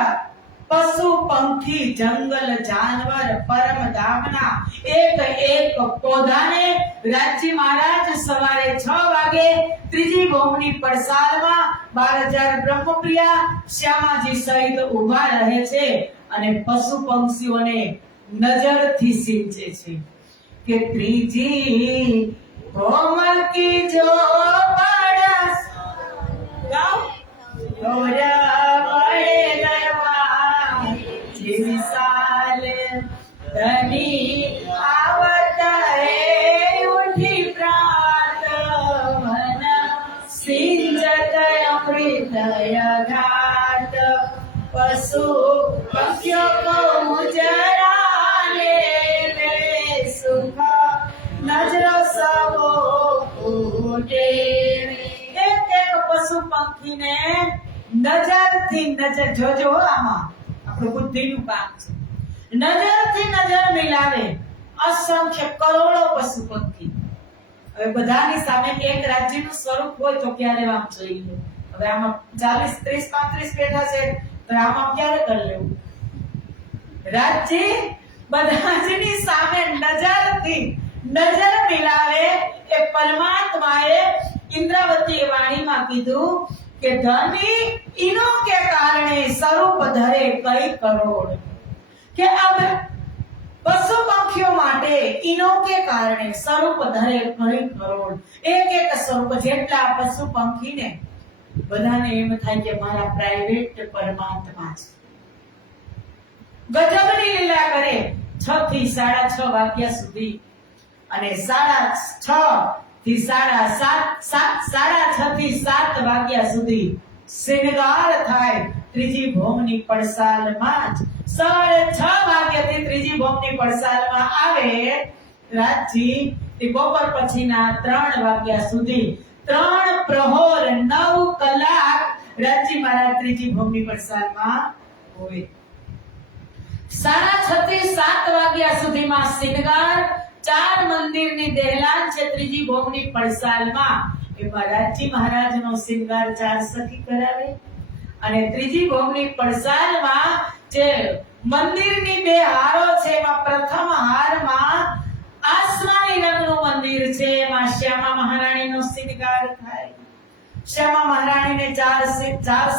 પશુ પંખી જંગલ જાનવર પરમ ધામના એક પૌધાને રાજજી મહારાજ સવારે 6 વાગે ત્રીજી ભોગની પડસાલમાં 12000 બ્રહ્મપ્રિયા શ્યામાજી સહિત ઊભા રહે છે અને પશુ પંખીઓને નજરથી સિંચે છે કે ત્રીજી ભોગ કી જો પડસ ગાઓ ગૌરા विशाल धनी आवत है उठी प्रात मन सिंचत अमृत घाट पशु पक्षियों को मुजराने में सुख नजर सबो फूटे एक पशु पक्षी ने નજરથી નજર જોજો આમાં આપણું બુદ્ધિનું કામ છે નજરથી નજર મિલાવે અસંખ્ય કરોડો પશુ પક્ષી હવે બધાની સામે એક રાજ્યનું સ્વરૂપ હોય તો ક્યારે આમ જોઈએ હવે આમાં 40 30 35 બેઠા છે તો આમાં ક્યારે કરી લેવું રાજ્ય બધાની સામે નજરથી નજર મિલાવે એ પરમાત્માએ ઇન્દ્રાવતી વાણીમાં કીધું કે धनी इनो के कारणे स्वरूप धरे कई करोड़ કે अब પશુ પંખીઓ માટે ઇનો કે કારણે સ્વરૂપ ધરે કઈ કરોડ એક સ્વરૂપ જેટલા પશુ પંખીને બધાને એમ થાય કે મારા પ્રાઇવેટ પરમાત્મા છે ગજબની લીલા કરે 6 થી 6:30 વાગ્યા સુધી અને 6:30 થી 7:30 થી 7 વાગ્યા સુધી શૃંગાર થાય ત્રીજી ભોગની પડસાલમાં જ 6:30 વાગ્યાથી ત્રીજી ભોગની પડસાલમાં આવે રાજજી તે બપોર પછીના 3 વાગ્યા સુધી 3 પ્રહોર 9 કલાક રાજજી મહારાજ ત્રીજી ભોગની પડસાલમાં હોય 6:30 થી 7 વાગ્યા સુધીમાં શૃંગાર 4 મંદિરની દહેલાન છે ત્રીજી ભોગની પડસાલમાં એમાં રાજજી મહારાજનો શૃંગાર 4 સખી કરાવે અને ત્રીજી ભોગની પડસાલમાં જે મંદિરની 2 હારો છે એમાં પ્રથમ હારમાં આસમાની રંગનું મંદિર છે એમાં શ્યામા મહારાણીનો શૃંગાર થાય શ્યામા મહારાણીને 4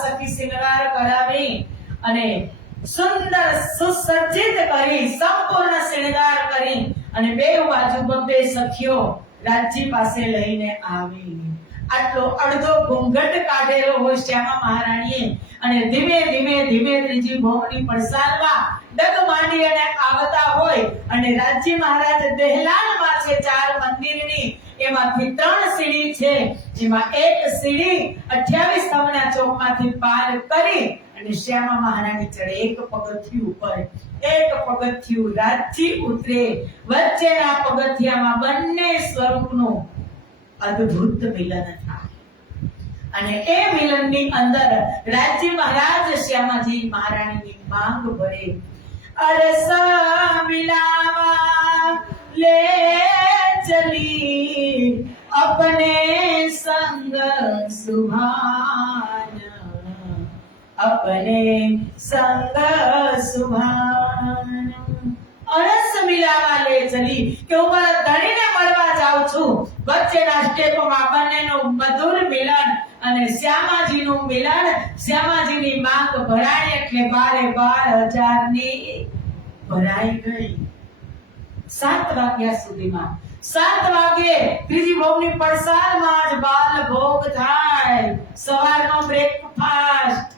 સખી શૃંગાર કરાવી અને સુંદર સુસજ્જિત કરી સંપૂર્ણ શૃંગાર કરી અને 2 બાજુ 2 સખીઓ રાજજી પાસે લઈને આવી આટલો અડધો ઘૂંઘટ કાઢેલો હોય શ્યામા મહારાણીએ અને ધીમે ધીમે ત્રીજી ભોગની પડસાલમાં ડગ માંડી અને આવતા હોય અને રાજજી મહારાજ દહેલાનમાં છે 4 મંદિરની એમાંથી 3 સીડી છે જેમાં એક સીડી 28 સ્તંભના ચોકમાંથી પાર કરી અને શ્યામા મહારાણી ચડે એક પગથિયું ઉપર એક પગથિયું રાજજી ઉતરે, વચ્ચેના પગથિયામાં બંને સ્વરૂપનું અદ્ભુત મિલન થાય. અને એ મિલનની અંદર રાજજી મહારાજ શ્યામાજી મહારાણીની માંગ ભરે, અરસ મિલાવા લે ચલી अपने संग सुभान, अपने संग सुभान. અરસ મિલાવા લે ચલી કે હું મારા ધણીને મળવા જાઉં છું. વચ્ચેના સ્ટેપમાં બંનેનું મધુર મિલન અને શ્યામાજીનું મિલન. શ્યામાજીની માંગ ભરાણી એટલે 12,000 ની ભરાઈ ગઈ. 7 વાગ્યા સુધીમાં 7 વાગે ત્રીજી ભોગની પડસાલમાં જ બાલ ભોગ થાય. સવારનો બ્રેકફાસ્ટ,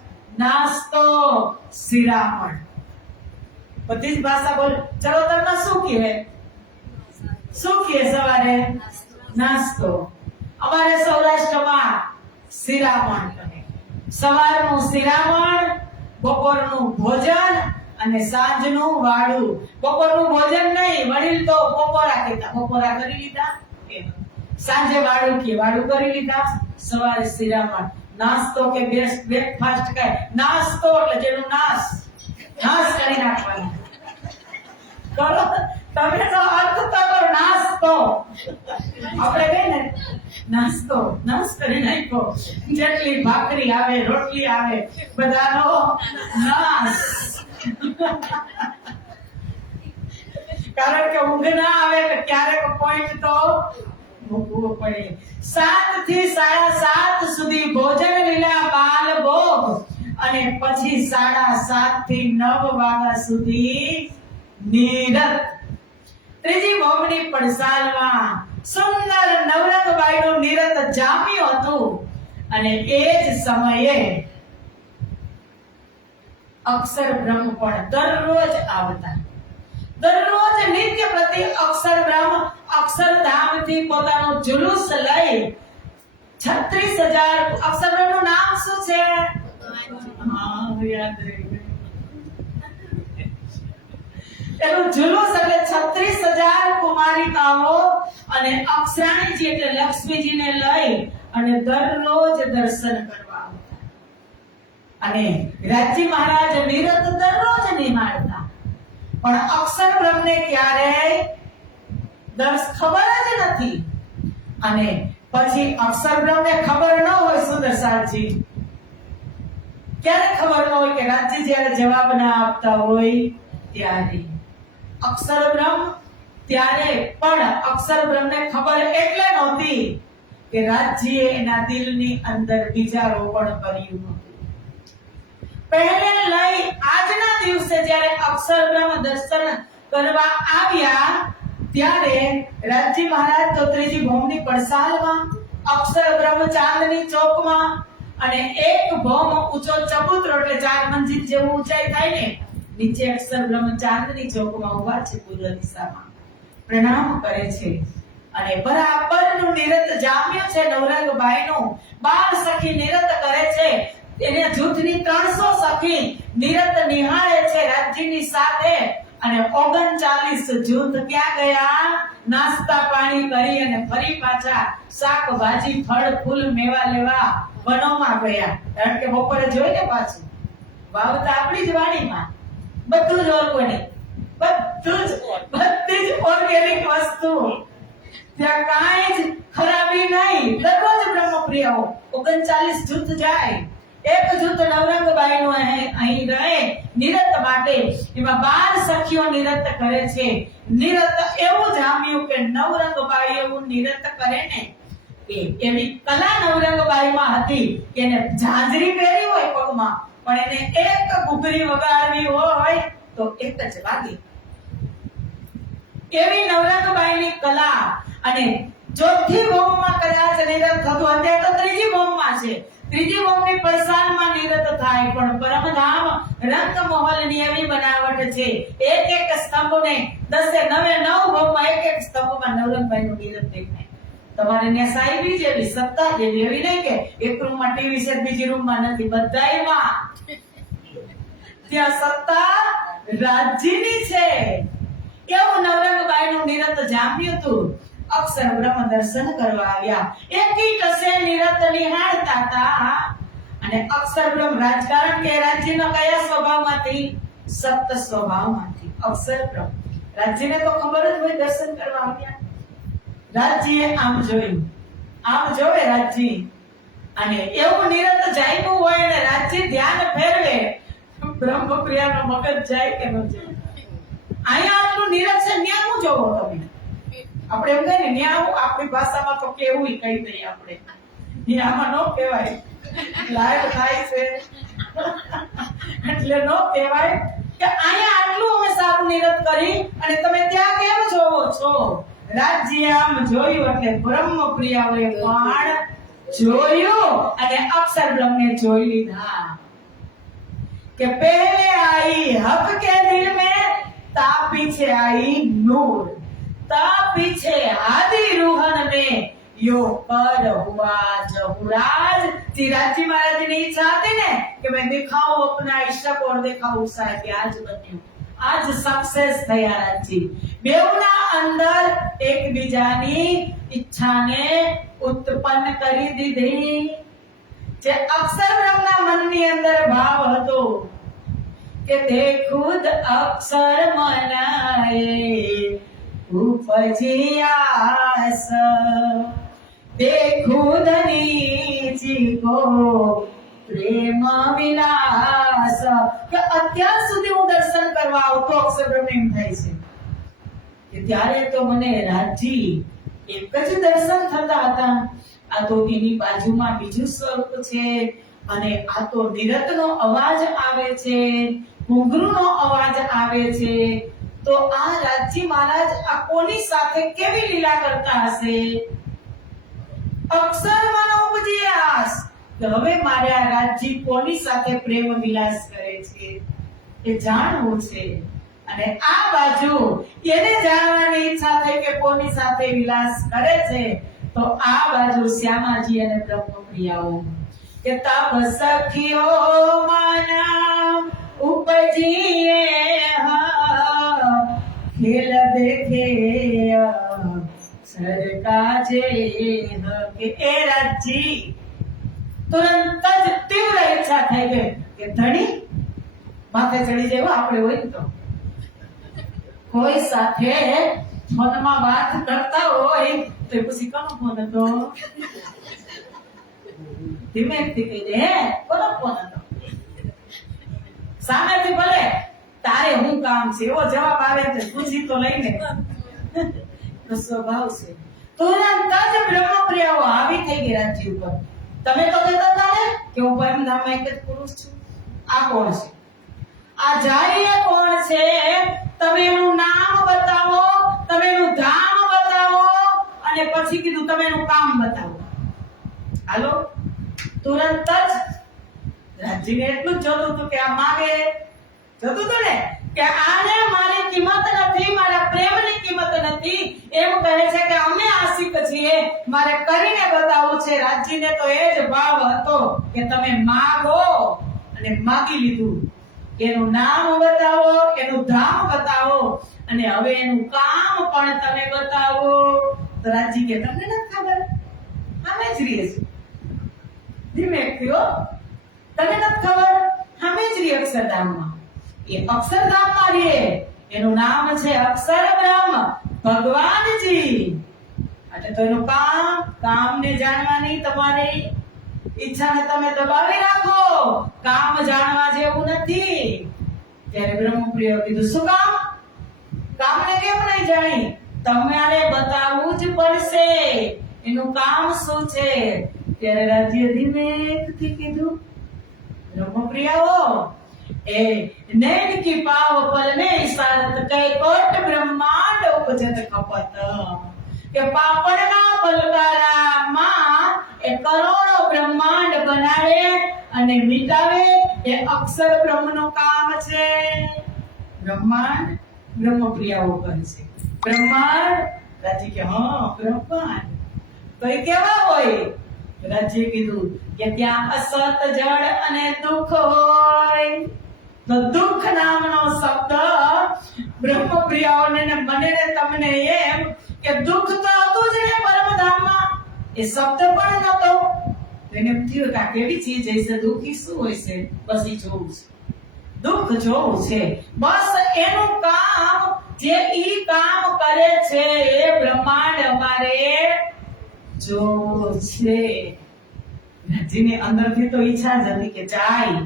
નાસ્તો, શિરામણ. બધી જ ભાષા બોલ. ચરોતરમાં શું કહે? શું કહે સવારે? નાસ્તો. અમારે સૌરાષ્ટ્રમાં શિરામણ કહે. સવારનું શિરામણ, બપોરનું ભોજન અને સાંજનું વાડું. બપોરનું ભોજન નહીં, વડીલ તો બપોરા કહેતા, બપોરા કરી લીધા. સાંજે વાડું કે વાડું કરી લીધા. સવારે શિરામણ. નાસ્તો કે બ્રેકફાસ્ટ કહે. નાસ્તો એટલે જેનું નાશ કરી નાખવાનું. કરો તમે તો અર્થ તો કરો નાસ્તો. આપણે કહીએ ને નાસ્તો કરી નાખો. જેટલી ભાખરી આવે, રોટલી આવે, બધાનો નાશ. કારણ કે ઊંઘ ના આવે તો ક્યારેક પોઈન્ટ તો મૂકવો પડે. 7 થી 7:30 સુધી ભોજન લીલા બાલ ભોગ અને પછી 7:30 થી 9 વાગ્યા સુધી નીરત. ત્રીજી ભોગની પડસાલમાં સુંદર નવરંગબાઈનું નીરત જામ્યું હતું. અને એ જ સમયે અક્ષર બ્રહ્મ પણ દરરોજ આવતા. દરરોજ નિત્ય પ્રતિ અક્ષર બ્રહ્મ અક્ષરધામ થી પોતાનો જુલુસ લઈ 36,000 અક્ષર બ્રહ્મ નું નામ શું છે? હા, યાદ રહી ગયું. એનું જુલુસ એટલે 36,000 કુમારિકાઓ અને અક્ષરાણીજી એટલે લક્ષ્મીજીને લઈ અને દરરોજ દર્શન કરવા આવતા. અને રાજજી મહારાજ નિરત દરરોજ નિહાળતા. પણ અક્ષર બ્રહ્મને ક્યારેય ખબર જ નથી. અને પછી અક્ષર બ્રહ્મને ખબર ન હોય સુદર્શનજી, ક્યારે ખબર ન હોય કે રાજજી જ્યારે જવાબ ના આપતા હોય ત્યારે. અક્ષર બ્રહ્મ ત્યારે પણ અક્ષર બ્રહ્મને ખબર એટલે નહોતી કે રાજજીએ એના દિલની અંદર બીજારોપણ કર્યું હતું. પહેલે લઈ આજના દિવસે જ્યારે અક્ષર બ્રહ્મ દર્શન કરવા આવ્યા ત્યારે રાજજી મહારાજ તો ત્રીજી ભૌમની પડસાલમાં, અક્ષર બ્રહ્મ ચાંદની ચોકમાં, અને એક ભૌમ ઊંચો ચબૂતરો એટલે 4 મંજિલ જેવું ઊંચાઈ થાય ને, નીચે અક્ષર બ્રહ્મ ચાંદની ચોકમાં ઊભા છે. પૂર્વ દિશામાં પ્રણામ કરે છે. અને બરાબરનું નિરત જામ્યું છે નવરંગબાઈનું. 12 સખી નિરત કરે છે. એને જૂથની 300 સખી નિરત નિહાળે છે રાજજીની સાથે. અને 39 જૂથ ક્યાં ગયા? નાસ્તા પાણી કરી અને ફરી પાછા શાકભાજી, ફળ, ફૂલ, મેવા લેવા વનોમાં ગયા. કારણ કે બપોરે જોઈને પાછું વાવતા આપણી જ વાડીમાં બધું જ ઓર્ગેનિક, બધી જ ઓર્ગેનિક વસ્તુ. ત્યાં કાંઈ જ ખરાબી નહીં. દરરોજ બ્રહ્મપ્રિયાઓ 39 જૂથ જાય. એક જૂથ નવરંગબાઈનું અહીં રહે નિરત માટે. એમાં 12 સખીઓ નિરત કરે છે. નિરત એવું જામ્યું કે નવરંગબાઈ એવું નિરત કરે ને એવી કલા નવરંગબાઈમાં હતી કે એને ઝાંઝરી પહેરી હોય પગમાં, પણ એને એક ઘૂઘરી વગાડવી હોય તો એક જ વાગે. એવી નવરંગબાઈની કલા. અને ચોથી ભૌમમાં કદાચ નિરત થતું, અત્યારે તો ત્રીજી ભૌમમાં છે. ત્રીજી ભૌમની પડસાલમાં નિરત થાય. પણ પરમધામ રંગમહોલની એવી બનાવટ છે, એક સ્તંભને 9 ભૌમમાં એક સ્તંભમાં નવરંગબાઈનું નિરત દેખાય. તમારે ને સાહેબી જેવી સત્તા જેવી એવી નહીં કે એક રૂમમાં ટીવી છે બીજી રૂમમાં નથી, બધાયમાં ત્યાં સત્તા રાજ્યની છે. એવું નવરંગબાઈનું નિરત જામ્યું હતું. અક્ષર બ્રહ્મ દર્શન કરવા આવ્યા. એકી ટસે નિરત નિહાળતા હતા. અને અક્ષર બ્રહ્મ રાજકારણ કે રાજ્યના કયા સ્વભાવમાંથી? સપ્ત સ્વભાવમાંથી. અક્ષર બ્રહ્મ રાજ્યને તો ખબર જ હોય, દર્શન કરવા આવ્યા. રાજ્ય આમ જોયું, આમ જોવે રાજ્ય, અને એવું નિરત જાયવું હોય ને રાજ્ય ધ્યાન ફેરવે, બ્રહ્મપ્રિયાનો મગજ જાય કે ન જાય? અહીંયા આટલું નિરત છે, ન્યા હું જોવો તમે? આપણે એમ કહે ને ન્યા, આપણી ભાષામાં તો કેવું કહી દઈએ આપણે, ન્યામાં નો કહેવાય, લાઈવ થાય છે એટલે નો કહેવાય કે અહીંયા આટલું અમે સારું નિરત કરી અને તમે ત્યાં કેમ જોવો છો? રાજ્ય આમ જોયું એટલે બ્રહ્મપ્રિયાઓએ પણ જોયું અને અક્ષર બ્રહ્મને જોઈ લીધા કે પહેલે आई हक के दिल में, ता पीछे आई नूर, ता पीछे आदि रूहन में यो पर हुआ जहुराज। तिराजी महाराज ने इच्छा थी ने कि मैं दिखाऊं अपना इष्ट और दिखाऊं साहित्य, आज बन्યું, आज सक्सेस થયા રાજી. બેઉના અંદર એકબીજાની ઈચ્છાને ઉત્પન્ન કરી દીધી. જે અક્ષર બ્રહ્મના મનની અંદર ભાવ હતો કે તે ખુદ અક્ષર મનાએ ઉપજી આસ, તે ખુદ નીચી કો પ્રેમ વિલાસ. કે અત્યાર સુધી હું દર્શન કરવા આવતો, અક્ષર બ્રહ્મ એમ થાય છે કે ત્યારે તો મને રાજી એક જ દર્શન થતા હતા. આ તો એની બાજુમાં બીજું સ્વરૂપ છે અને આ તો નિરતનો અવાજ આવે છે, ઘૂંઘરૂનો અવાજ આવે છે. તો આ રાજજી મહારાજ આ કોની સાથે કેવી લીલા કરતા હશે? અક્ષર મન ઉપજી આસ કે હવે મારે આ રાજજી કોની સાથે પ્રેમ વિલાસ કરે છે એ જાણવું છે. અને આ બાજુ એને જાણવાની ઈચ્છા થઈ કે કોની સાથે વિલાસ કરે છે. તો આ બાજુ શ્યામાજી અને બ્રહ્મપ્રિયાઓ કે તબ સખીઓ માના ઉપજીએ ખેલ દેખે સરકાજે કે એ રાજજી તુરંત જ તીવ્ર ઈચ્છા થઈ ગઈ કે ધણી માથે ચડી જાય. આપણે હોય તો કોઈ સાથે મનમાં વાત કરતા હોય તો પછી કોનો ફોન હતો? ધીમેથી કહી દે, હે કોનો ફોન હતો? સામેથી ભલે તારે હું કામ છે એવો જવાબ આવે તો પૂછી તો લઈને તો સ્વભાવ છે. તુરંત જ બ્રહ્મપ્રિયાઓ આવી થઈ ગઈ રાજ્ય ઉપર. તમે તો કહેતા હતા ને કે હું પરમધામમાં એક જ પુરુષ છું. આ કોણ છે? આ જાય કોણ છે? તમે એનું નામ બતાવો, તમે એનું ધામ બતાવો અને પછી કીધું તમે એનું કામ બતાવો. હાલો, તુરંત જ રાજ્યને એટલું જ જોતું હતું કે આ માગે, જોતું હતું ને કે આને મારી કિંમત નથી, મારા પ્રેમની કિંમત નથી. એમ કહે છે કે અમે આશિક છીએ, મારે કરીને બતાવવું છે. રાજ્યને તો એ જ ભાવ હતો કે તમે માગો અને માગી લીધું. એનું નામ બતાવો, એનું ધામ બતાવો અને હવે એનું કામ પણ તમે બતાવો. તો રાજ્ય કે તમને નથી ખબર, અમે જ રહીએ છીએ. ધીમે કયો, તને નથી ખબર, અમે જ રહીએ અક્ષરધામમાં. એ અક્ષરધામમાં રહીએ, એનું નામ છે અક્ષર બ્રહ્મ ભગવાનજી. એટલે તો એનું કામને જાણવાની તમારી ઈચ્છાને તમે દબાવી રાખો. કામ જાણવા જેવું નથી. ત્યારે બ્રહ્મપ્રિય કીધું શું કામ? કામને કેમ નહીં જાણી? તમારે બતાવવું જ પડશે એનું કામ શું છે. ત્યારે રાજ્ય ધીમેથી કીધું, બ્રહ્મપ્રિયાઓ એ નૈન કી પાવ પલ ને ઇશારત કઈ કોટ બ્રહ્માંડ ઉપજત ખપત. કે પાપડના પલકારામાં એ કરોડો બ્રહ્માંડ બનાવે અને મિટાવે એ અક્ષર બ્રહ્મનું કામ છે. બ્રહ્માંડ બ્રહ્મપ્રિયાઓ કહે છે. બ્રહ્માંડ રાજ્ય કે હા બ્રહ્માંડ તો એ કેવા હોય? રાજ્ય કીધું કે ત્યાં અસત જળ અને દુઃખ હોય. તો દુઃખ નામનો શબ્દ બ્રહ્મપ્રિયાઓને ને મને ને તમને એમ કે દુઃખ તો હતું જ ને પરમધામમાં, એ શબ્દ પણ નતો. એને એમ થયું કે આ કેવી ચીજ હશે, દુઃખી શું હોય છે, બસ એ જોવું છે, દુઃખ જોવું છે. બસ એનું કામ જે ઈ કામ કરે છે એ બ્રહ્માંડ અમારે જોવું છે. જેની અંદરથી તો ઈચ્છા જ હતી કે જાય,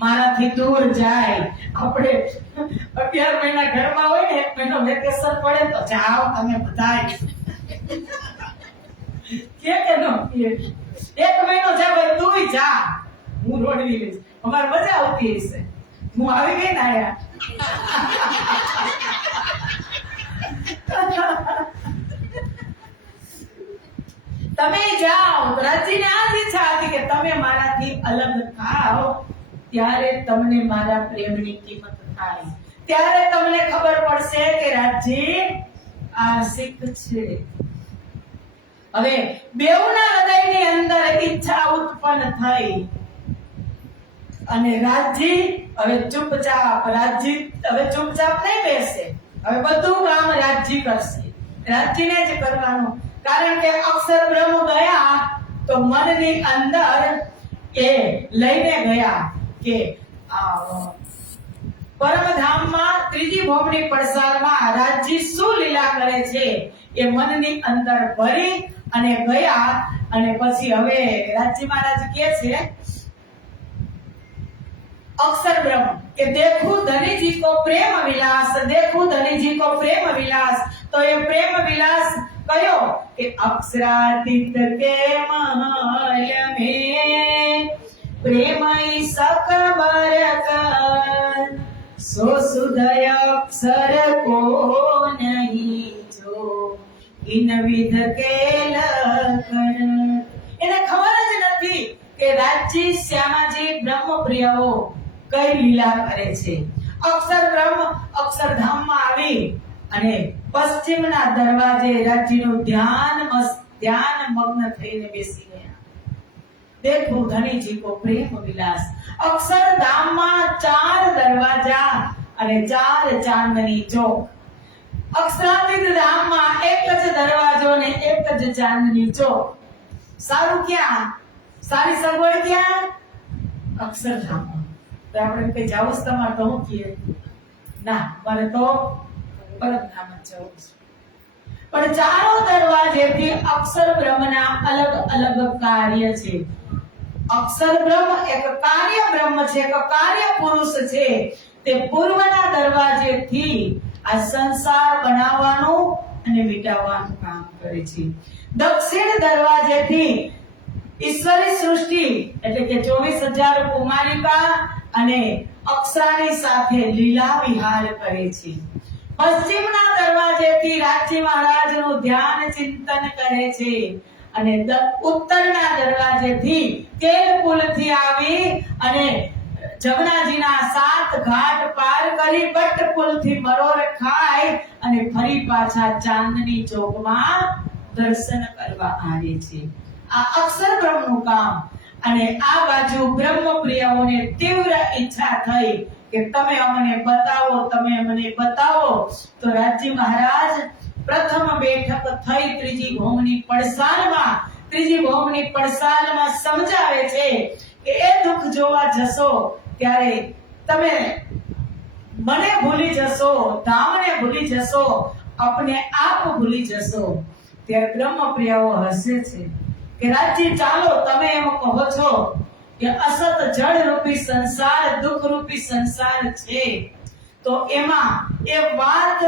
મારાથી દૂર જાય. આપણે 11 મહિના ઘરમાં હોય ને, 1 મહિનો વેકેશન પડે તો જાઓ તમે બધાય કે નો 1 મહિનો જાવ તુંય જા, હું રોડવી લઈશ, અમારે મજા આવતી હશે. હું આવી ગઈ ને આયા તમે જાઓ. રાજીને આ જ ઈચ્છા હતી કે તમે મારાથી અલગ થાઓ, ત્યારે તમને મારા પ્રેમની કિંમત થાય, ત્યારે તમને ખબર પડશે કે રાજી આશિક છે. હવે બેઉના હૃદયની અંદર ઈચ્છા ઉત્પન્ન થઈ અને રાજી હવે ચૂપચાપ નહીં બેસે. હવે બધું કામ રાજી કરશે, રાજીને જ કરવાનું. કારણ કે અક્ષર બ્રહ્મ ગયા તો મનની અંદર એ લઈને ગયા કે પરમધામમાં ત્રીજી ભોગની પડસાલમાં રાજી શું લીલા કરે છે એ મનની અંદર ભરી અને ગયા. અને પછી હવે રાજી મહારાજ કહે છે अक्षर ब्रह्म के देखूं धनी जी को प्रेम विलास, देखूं धनी जी को प्रेम विलास. तो ये प्रेम विलास कयो कि अक्षरातीत के महल में प्रेम सकबर कर, सो सुदय अक्षर को नहीं जो इन विध के लखन. એને ખબર જ નથી કે રાજી શ્યામાજી બ્રહ્મપ્રિયાઓ કઈ લીલા કરે છે. અક્ષર બ્રહ્મ અક્ષરધામમાં આવી અને પશ્ચિમના દરવાજે રાજીનું ધ્યાન મગ્ન થઈને બેસી ગયા. देखो धनी जी को प्रेम विलास. અક્ષરધામમાં 4 દરવાજા અને 4 ચાંદની ચોક. અક્ષરાતીત ધામમાં એક જ દરવાજો ને એક જ ચાંદની ચોક. સારું ક્યાં? સારી સગવડ ક્યાં? અક્ષરધામમાં. તો આપણે કઈ જાવું છે તમારે તો હું કહીએ ના, મારે તો પરમધામ જ જવું છે. પણ 4 દરવાજેથી અક્ષર બ્રહ્મના અલગ અલગ કાર્ય છે. અક્ષર બ્રહ્મ એક કાર્ય બ્રહ્મ છે, એક કાર્ય પુરુષ છે. તે પૂર્વના દરવાજેથી આ સંસાર બનાવવાનું અને મિટાવવાનું કામ કરે છે. દક્ષિણ દરવાજેથી ઈશ્વરી સૃષ્ટિ એટલે કે 24,000 કુમારિકા અને અક્ષરાની સાથે લીલા વિહાર કરે છે. પશ્ચિમના દરવાજેથી રાજી મહારાજનું ધ્યાન ચિંતન કરે છે અને ઉત્તરના દરવાજેથી કેલપુલથી આવી અને જમનાજીના 7 ઘાટ પાર કરી બટ્ટપુલથી મરોર ખાય અને ફરી પાછા ચાંદની ચોકમાં દર્શન કરવા આવે છે. આ અક્ષર બ્રહ્મનું કામ. અને આ બાજુ બ્રહ્મપ્રિયાઓને તીવ્ર ઈચ્છા થઈ કે તમે અમને બતાવો, તમે મને બતાવો. તો રાજી મહારાજ પ્રથમ બેઠક થઈ ત્રીજી ભૌમની પડસાલમાં સમજાવે છે કે એ દુઃખ જોવા જશો ત્યારે તમે મને ભૂલી જશો, ધામને ભૂલી જશો, अपने आप भूली जशो. ત્યારે બ્રહ્મપ્રિયાઓ હસે છે કે રાજી ચાલો તમે એમ કહો છો કે અસત જળ રૂપી સંસાર, દુઃખ રૂપી સંસાર છે, તો એમાં એ વાત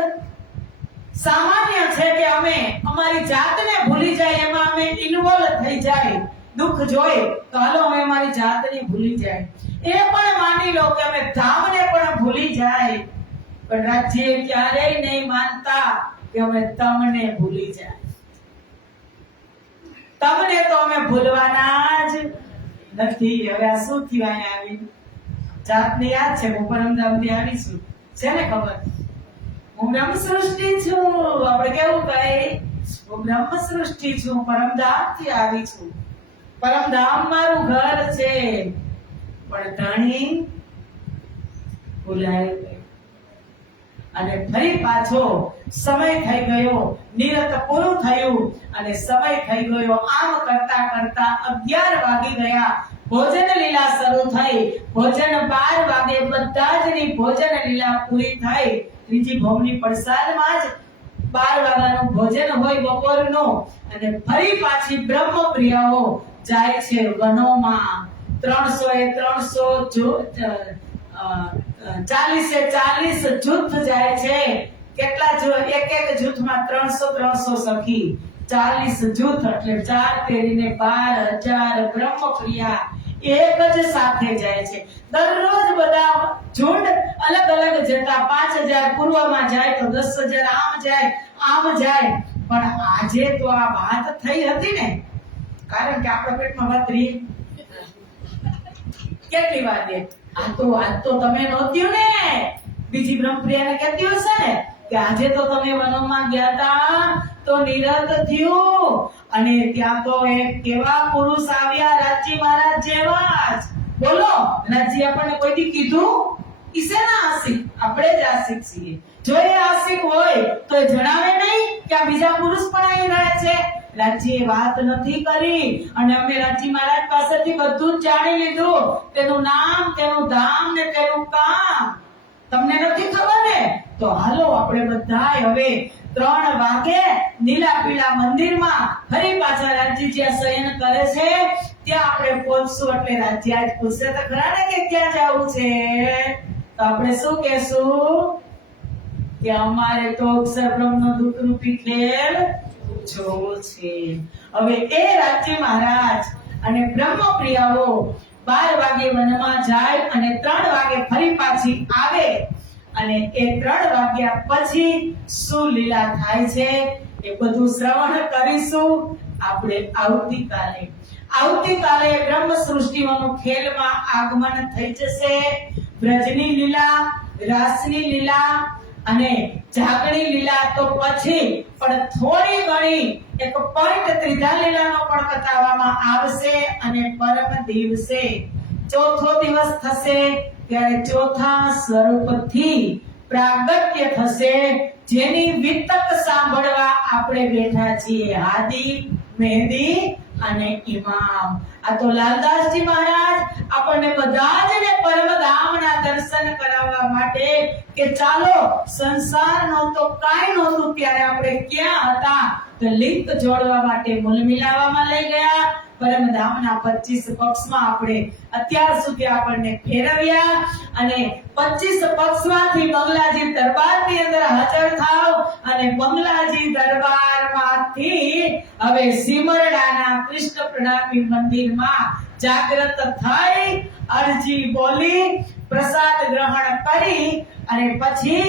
સામાન્ય છે કે અમે અમારી જાતને ભૂલી જાય, એમાં અમે ઇન્વોલ્વ થઈ જાય. દુઃખ જોઈ તો હાલો અમે અમારી જાતને ભૂલી જાય. એ પણ માની લો કે અમે ધામને પણ ભૂલી જાય. પણ રાજ્ય ક્યારેય નહીં માનતા કે અમે તમને ભૂલી જાય. તમને તો અમે ભૂલવાના જ નથી. હવે આ શું થયું? અહીંયા આવી જાતને યાદ છે હું પરમધામથી આવી છું, છે ને ખબર? હું બ્રહ્મ સૃષ્ટિ છું. આપણે કેવું કહે? હું બ્રહ્મ સૃષ્ટિ છું, પરમધામથી આવી છું. પરમધામ મારું ઘર છે. પણ ધણી ભૂલાઈ ગયું અને ફરી પાછો સમય થઈ ગયો, નિરત પૂરું થયું અને સમય થઈ ગયો. આમ કરતા કરતા 11 વાગી ગયા. ભોજન લીલા શરૂ થઈ. ભોજન 12 વાગે બધા જની ભોજન લીલા પૂરી થઈ. ત્રીજી ભોમની પ્રસાદમાં જ 12 વાગ્યાનું ભોજન હોય બપોરનું. અને ફરી પાછી બ્રહ્મપ્રિયાઓ જાય છે વનોમાં. 40 જૂથ જાય છે. કેટલા જૂથ? એક જૂથમાં 300 સખી. 40 જૂથ એટલે 4 તેરીને 12,000 બ્રહ્મપ્રિયા એક જ સાથે જાય છે. દરરોજ બધા ઝુંડ અલગ અલગ જતા. 5,000 પૂર્વમાં જાય તો 10,000 આમ જાય. પણ આજે તો આ વાત થઈ હતી ને, કારણ કે આપણા પેટમાં વાત રહી કેટલી વાર દે. આજ તો તમે નહોત્યું ને. બીજી બ્રહ્મપ્રિયાને કહેતી હશે ને કે આજે તો તમે વનોમાં ગયા હતા તો નિરત થયું અને ત્યાં તો એક કેવા પુરુષ આવ્યા, રાજી મહારાજ જેવા જ. બોલો, રાજી આપણને કોઈથી કીધું? ઈસેના આશિક? આપણે જ આશિક છીએ. જો એ આશિક હોય તો એ જણાવે નહીં કે આ બીજા પુરુષ પણ અહીં રહે છે. રાજીએ વાત નથી કરી અને અમે રાજી મહારાજ પાસેથી બધું જ જાણી લીધું. તેનું નામ, તેનું ધામ ને તેનું કામ તમને નથી ખબર ને? તો હાલો આપણે બધાય હવે 3 વાગે નીલા પીળા મંદિરમાં ફરી પાછા રાજી જ્યાં શયન કરે છે ત્યાં આપણે પહોંચશું. એટલે રાજી આજ પૂછશે તો ખરા ને કે ક્યાં જવું છે? તો આપણે શું કહેશું કે અમારે તો અક્ષર બ્રહ્મનો દૂતરૂપી ખેલ જોવો છે. હવે એ રાજી મહારાજ અને બ્રહ્મપ્રિયાઓ 12 વાગે વનમાં જાય અને 3 વાગે ફરી પાછી આવે. અને એ 3 વાગ્યા પછી શું લીલા થાય છે એ બધું શ્રવણ કરીશું આપણે આવતીકાલે બ્રહ્મ સૃષ્ટિઓનું ખેલમાં આગમન થઈ જશે. વ્રજની લીલા, રાસની લીલા અને જાગણી લીલા તો પછી, પણ થોડી ઘણી એક પોઈન્ટ ત્રીજા લીલાનો પણ બતાવવામાં આવશે. અને પરમ દિવસે ચોથો દિવસ થશે ત્યારે ચોથા સ્વરૂપથી પ્રાગટ્ય થશે, જેની વિતક સાંભળવા આપણે બેઠા છીએ. હાદી, મહેંદી અને ઇમામ. આ તો લાલદાસજી મહારાજ આપણને બધા જ ને પરમધામના દર્શન કરાવવા માટે કે ચાલો સંસાર નહોતો, કાંઈ નહોતું ત્યારે આપણે ક્યાં હતા તો લિંક જોડવા માટે મૂલ મિલાવવામાં લઈ ગયા. પરમધામના 25 પક્ષમાં આપણે અત્યાર સુધી આપણને ફેરવ્યા અને 25 પક્ષમાંથી બંગલાજી દરબારની અંદર હાજર થાવ અને બંગલાજી દરબારમાંથી હવે સિમરડાના કૃષ્ણ પ્રણામી મંદિરમાં જાગૃત થઈ અરજી બોલી, પ્રસાદ ગ્રહણ કરી અને પછી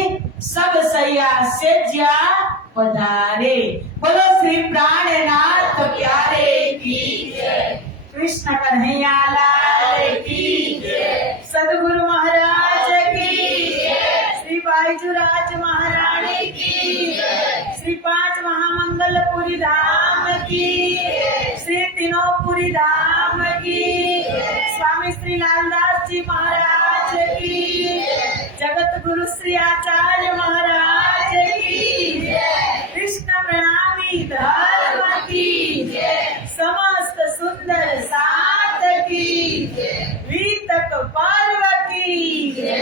સબ સૈયા સેજ્યા પધારે. બોલો શ્રી પ્રાણનાથ પ્યારે કી જય, કૃષ્ણ કન્હૈયા લાલ કી જય, સદગુરુ મહારાજ કી જય, શ્રી બાઈજુરાજ મહારાણી કી જય, શ્રી 5 મહામંગલપુરી ધામ કી જય, શ્રી તીનોપુરી ધામ કી જય, સ્વામી શ્રી લાલદાસજી મહારાજ કી જય, જગત ગુરુ શ્રી આચાર્ય મહારાજ કી જય, કૃષ્ણ પ્રણામી ધર્મ કી જય, સમસ્ત સુંદર સાત કી જય, વિતક પર્વ કી જય.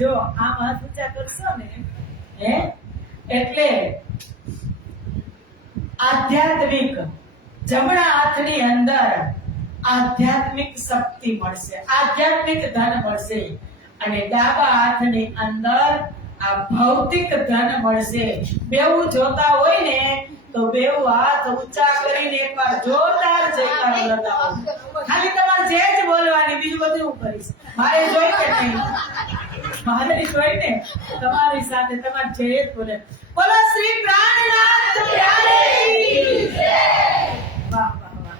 જો આમ હાથ ઊંચા કરશો ને એટલે આધ્યાત્મિક જમણા હાથની અંદર આધ્યાત્મિક શક્તિ મળશે, આધ્યાત્મિક ધન મળશે અને ડાબા હાથની અંદર આ ભૌતિક ધન મળશે. બેવું જોતા હોય ને તો બેવું હાથ ઊંચા કરીને એકવાર જોરદાર જયકારો લગાવો. ખાલી તમારે જે જ બોલવાની, બીજું બધું હું કરીશ. મારે જોઈ કે નહીં? મારે જોઈ ને તમારી સાથે તમારે જે જ બોલે. બોલો શ્રી પ્રાણનાથ પ્યારે કી જય. વાહ વાહ વાહ.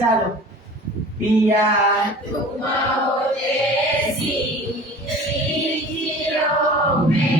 ચાલો પિયા તુમ હો દેસી, જીઓ મેં